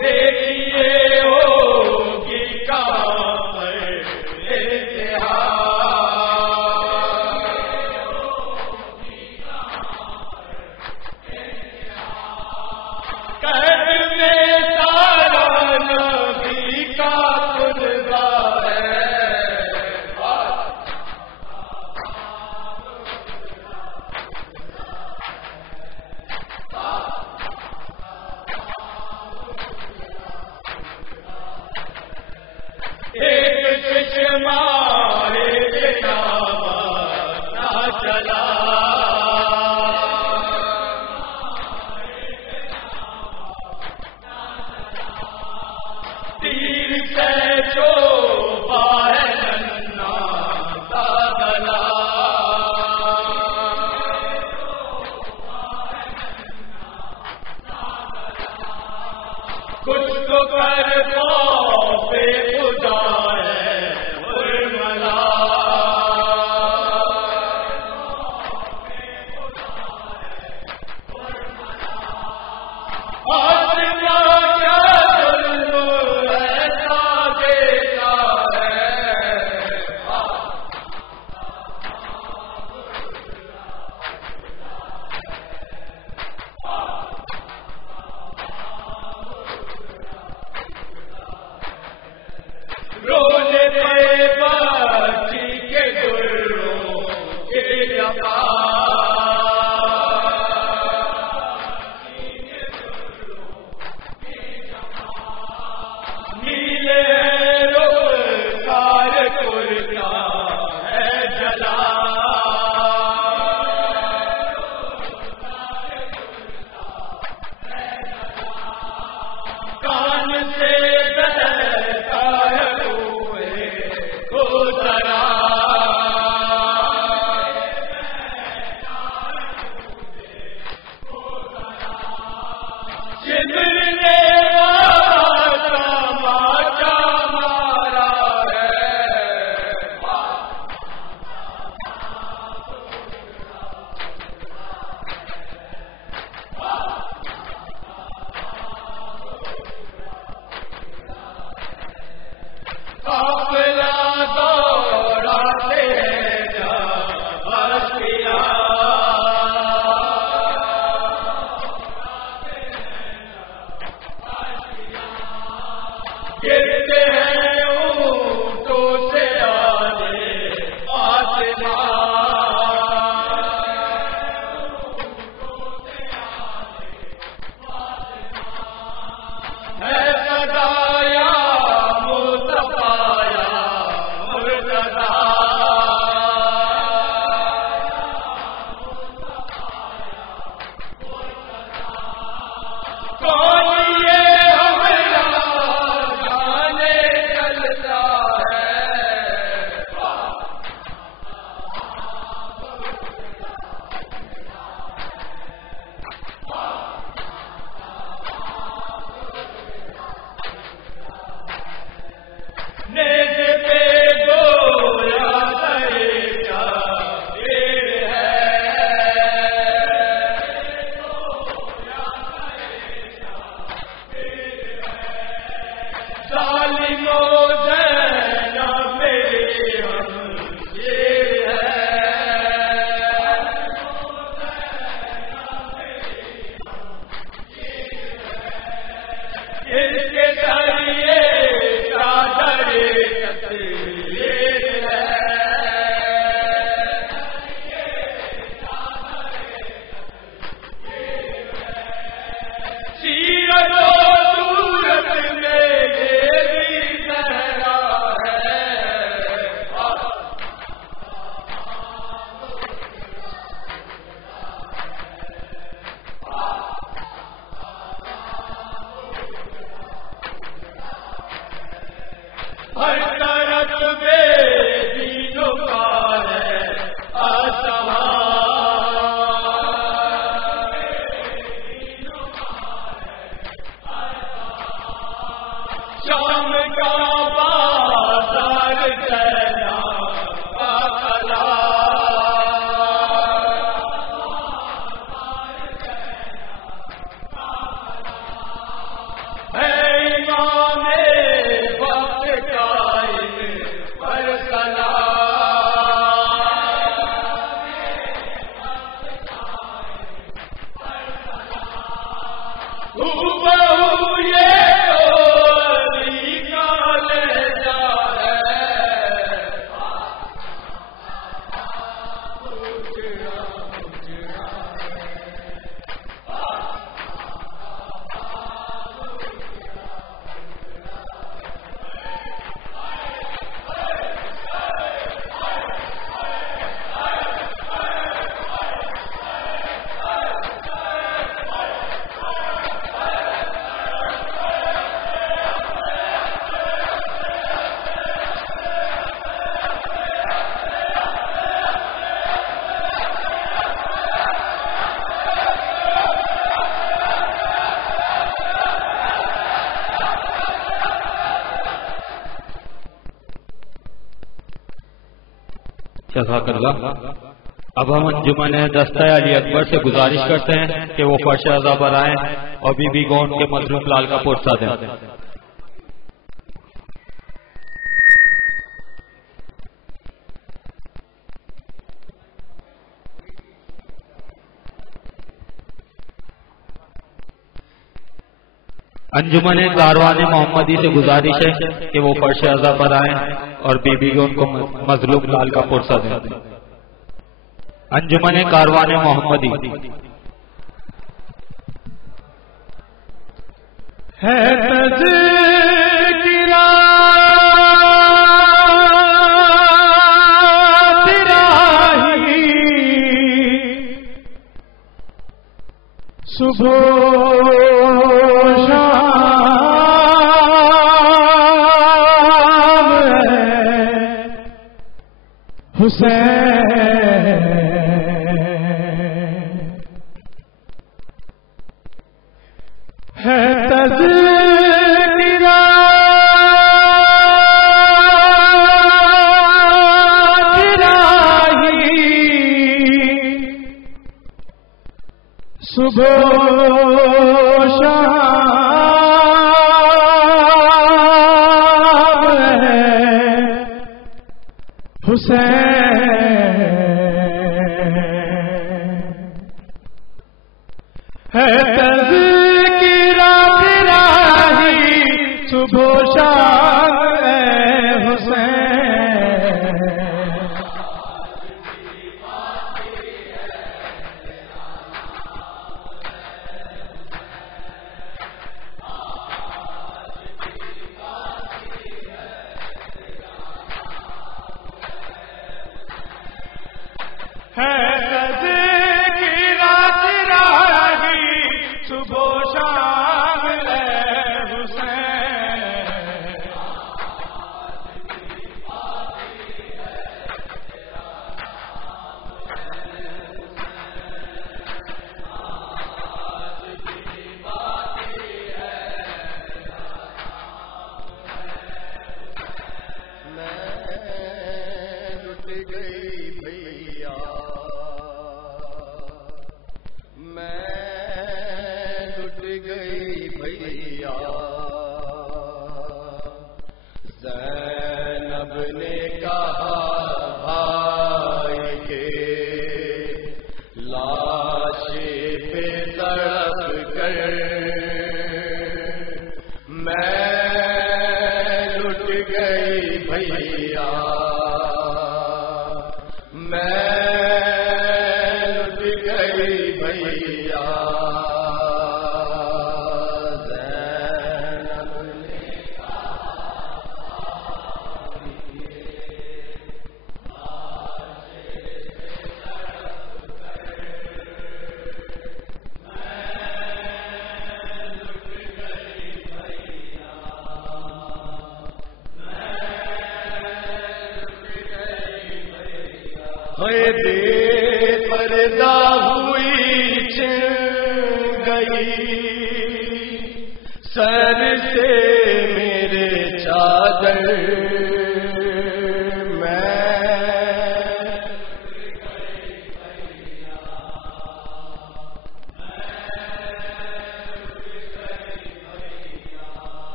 دیکھیے ہوگی کہاں پر انتہا، قید میں سارا نبی کا کلبہ ہے، ایک چشمارے نہ چلا، تیر سے جو کچھ تو کر خوف خدا ہے ارملا جزاک اللہ۔ اب ہم انجمن دستہ علی اکبر سے گزارش کرتے ہیں کہ وہ فرش اعضا پر آئیں اور بی بی گون کے مظلوم لال کا پرسہ دیں۔ انجمن کاروان محمدی سے گزارش ہے کہ وہ فرش اعضا پر آئیں اور بی بی گون کو مظلوم لال کا پرسہ دیں۔ انجمن کاروان محمدی ہے تذکرہ تیرا ہی صبح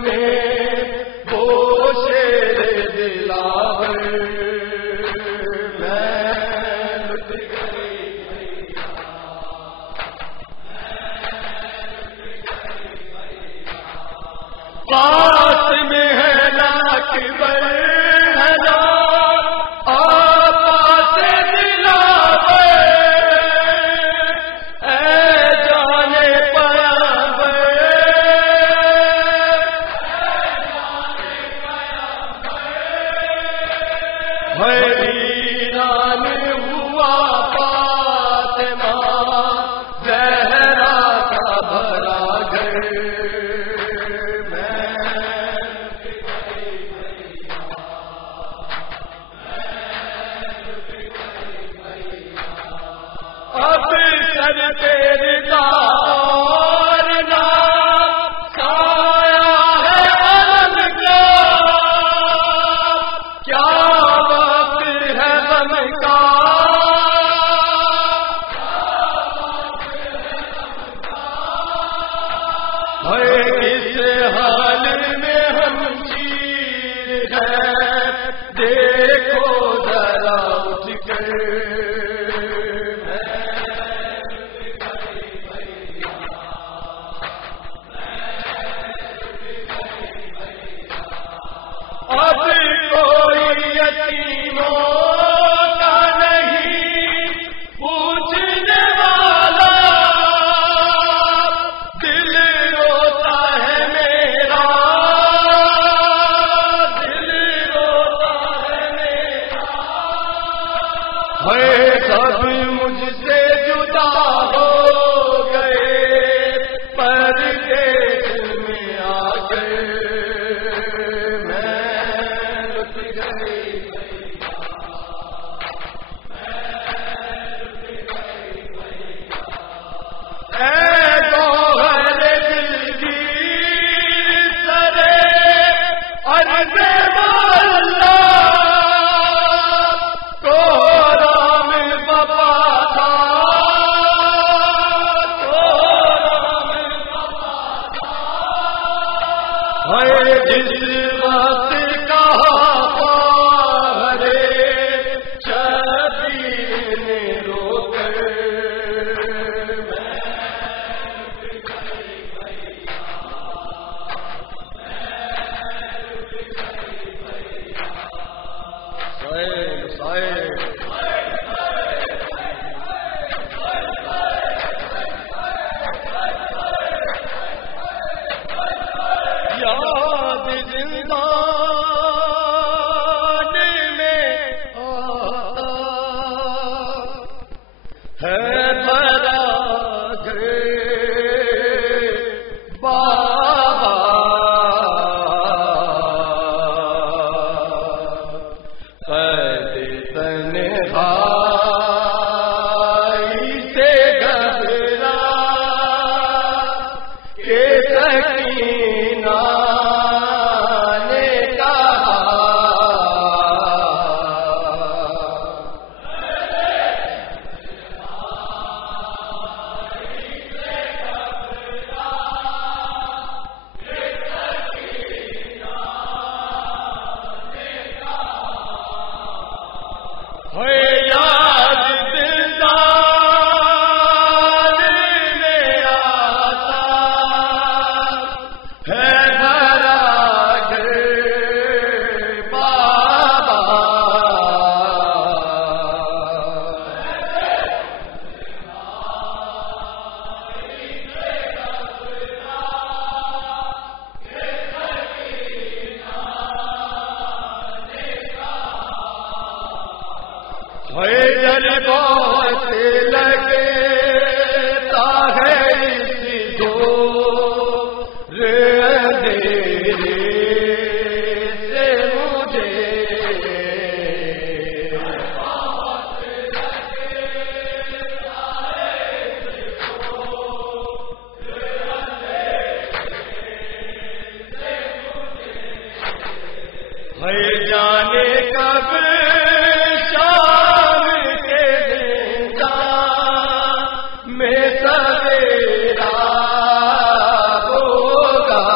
میں وہ شیر اب سر تیرے دار نہ سایہ ہے غم کا، کیا وقت ہے غم کا، کس حال میں ہم چیر ہے، دیکھو ذرا اٹھ کر اب کوئی یتیموں کا نہیں پوچھنے والا، دل روتا ہے میرا، دل روتا ہے میرا، سب مجھ سے جدا ہو گئے، پردیس میں آ گئے، جس وقت کہا ہرے شبیر نے رو کر یاد زندان میں آتا ہے بڑا گھر بابا، قید تنہائی سے گھبرا کے سکینہ نے کہا، یاد زندان میں آتا ہے بھرا گھر بابا، جل بہت لگتا ہے اس دور اندھیرے سے مجھے، جانے کب شام کے زندان میں سویرا ہوگا،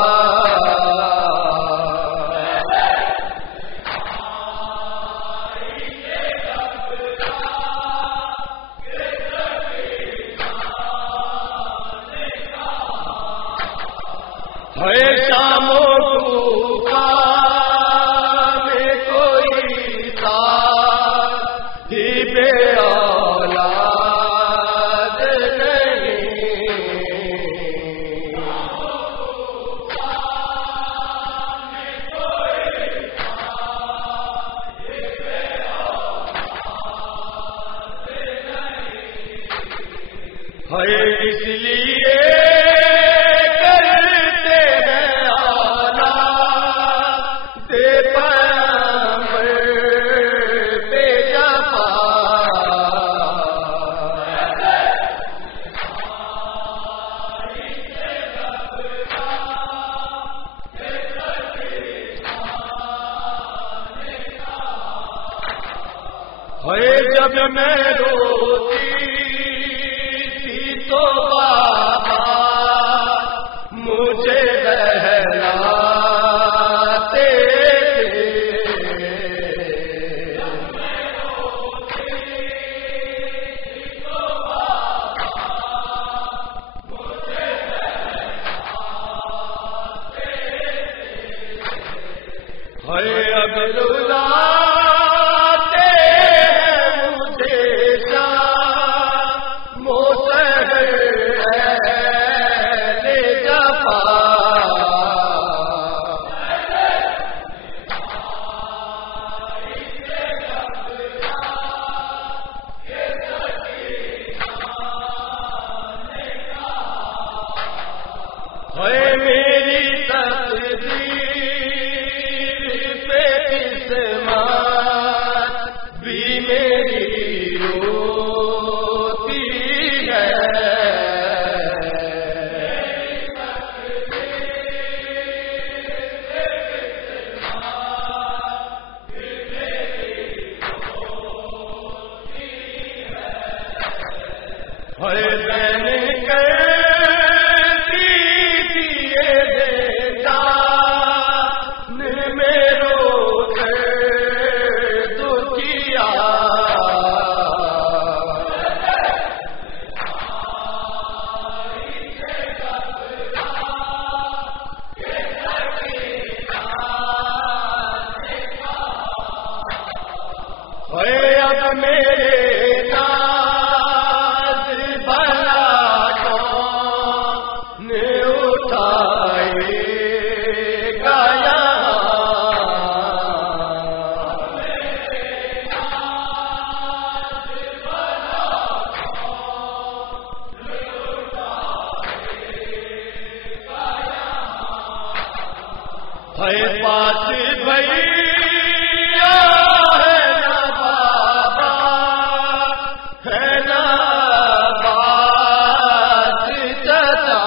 شاموں کو میں کوئی ساتھ ہی بے اولاد نہیں، اس لیے کرتے ہیں آنا دے پیغمبر پہ جفا، جب میں روتی تھی تو بابا مجھے بہلاتے اب رلاتے مجھے موسر لے جفا میری تقدیر بھی میری روتی ہے میں کرتی دیے دیتا میرو دکھیا اب میرے ناز بھلا کون اٹھائے گا پاس بھیا ہے نا بابا ہے نا بات چچا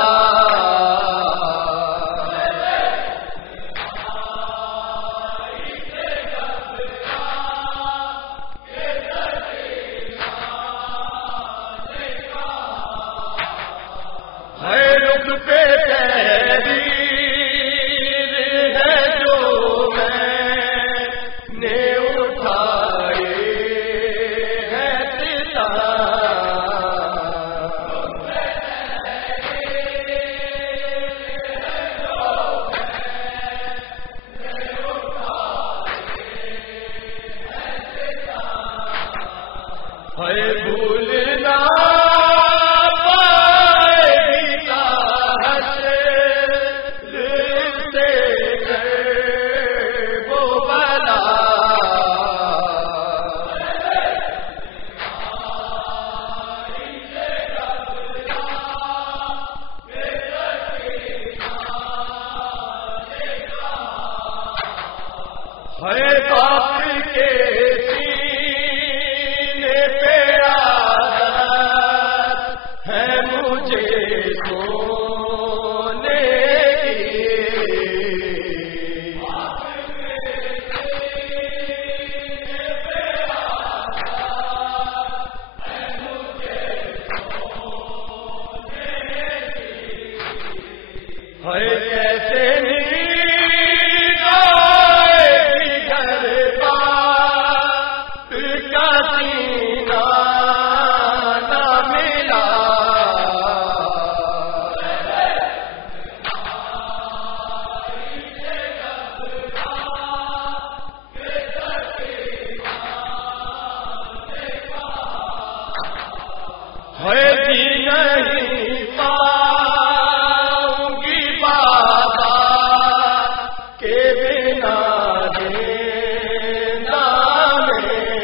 ہے رخ پہ تحریر ہے جو میں نے اٹھائے ہے بھولنا باپ کے سینے پہ عادت ہے مجھے سونے کیسے نہیں پاؤں گی بابا کے بنا زندہ میں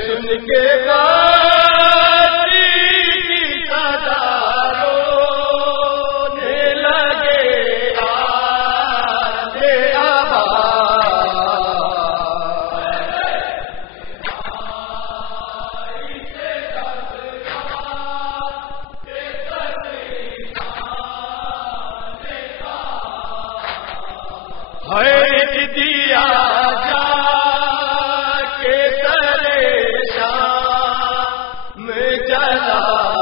سن کے ہے دیا جا کے سرے شام جلاتے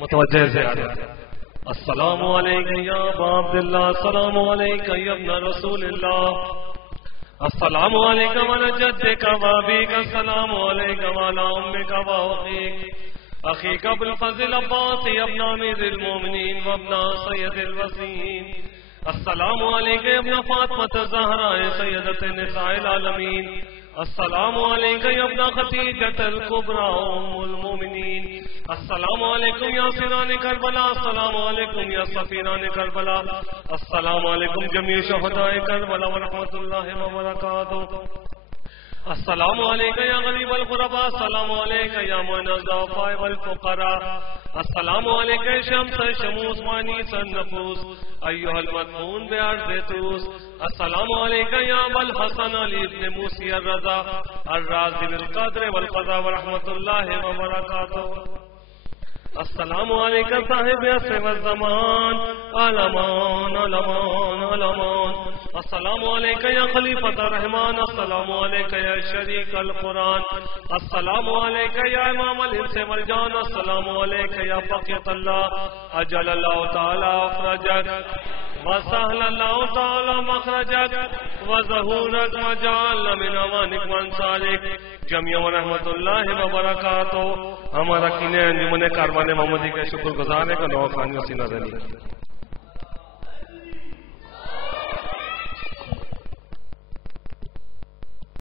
متوجہ سے السلام علیکم یا ابا عبداللہ، السلام علیکم یا ابن رسول اللہ، السلام علیکم علی جدک و ابیک، السلام علیکم علی امک و اخیک، اخیک ابو الفضل عباس ابن امیر المومنین و ابن سید الوسیم، السلام علیکم ابن فاطمہ الزہراء سیدۃ نساء العالمین، السلام علیکم یا ابن خدیجۃ الکبریٰ ام المومنین، السلام علیکم یا سران کربلا، السلام علیکم یا سفیران کربلا، السلام علیکم جمیع شہداء کربلا ورحمۃ اللہ وبرکاتہ، السلام علیکم یا غریب الغرباء، السلام علیکم یا معین الضعفاء والفقراء، السلام علیکم شمس شموس مانیس النفوس ایها المدفون بارض طوس، السلام علیکم یا ابا الحسن علی ابن موسی الرضا الرازی بالقدر والقضاء ورحمۃ اللہ وبرکاتہ، السلام علیکم صاحب عصر والزمان علمان علمان علمان، السلام علیکم یا خلیفۃ الرحمن، السلام علیکم یا شریک القرآن، السلام علیکم یا امام الانس والجان، السلام علیکم یا فقیہ اللہ اجل اللہ تعالی افرجک وسهل الله تعالی مخرجک وظہورک وجعل من اوانک وانصارک، جميع ورحمۃ اللہ وبرکاتہ۔ ہمارا کینے انجمن کاروان محمدی کے شکر گزار ہے کہ نو خانیوں سینہ دلی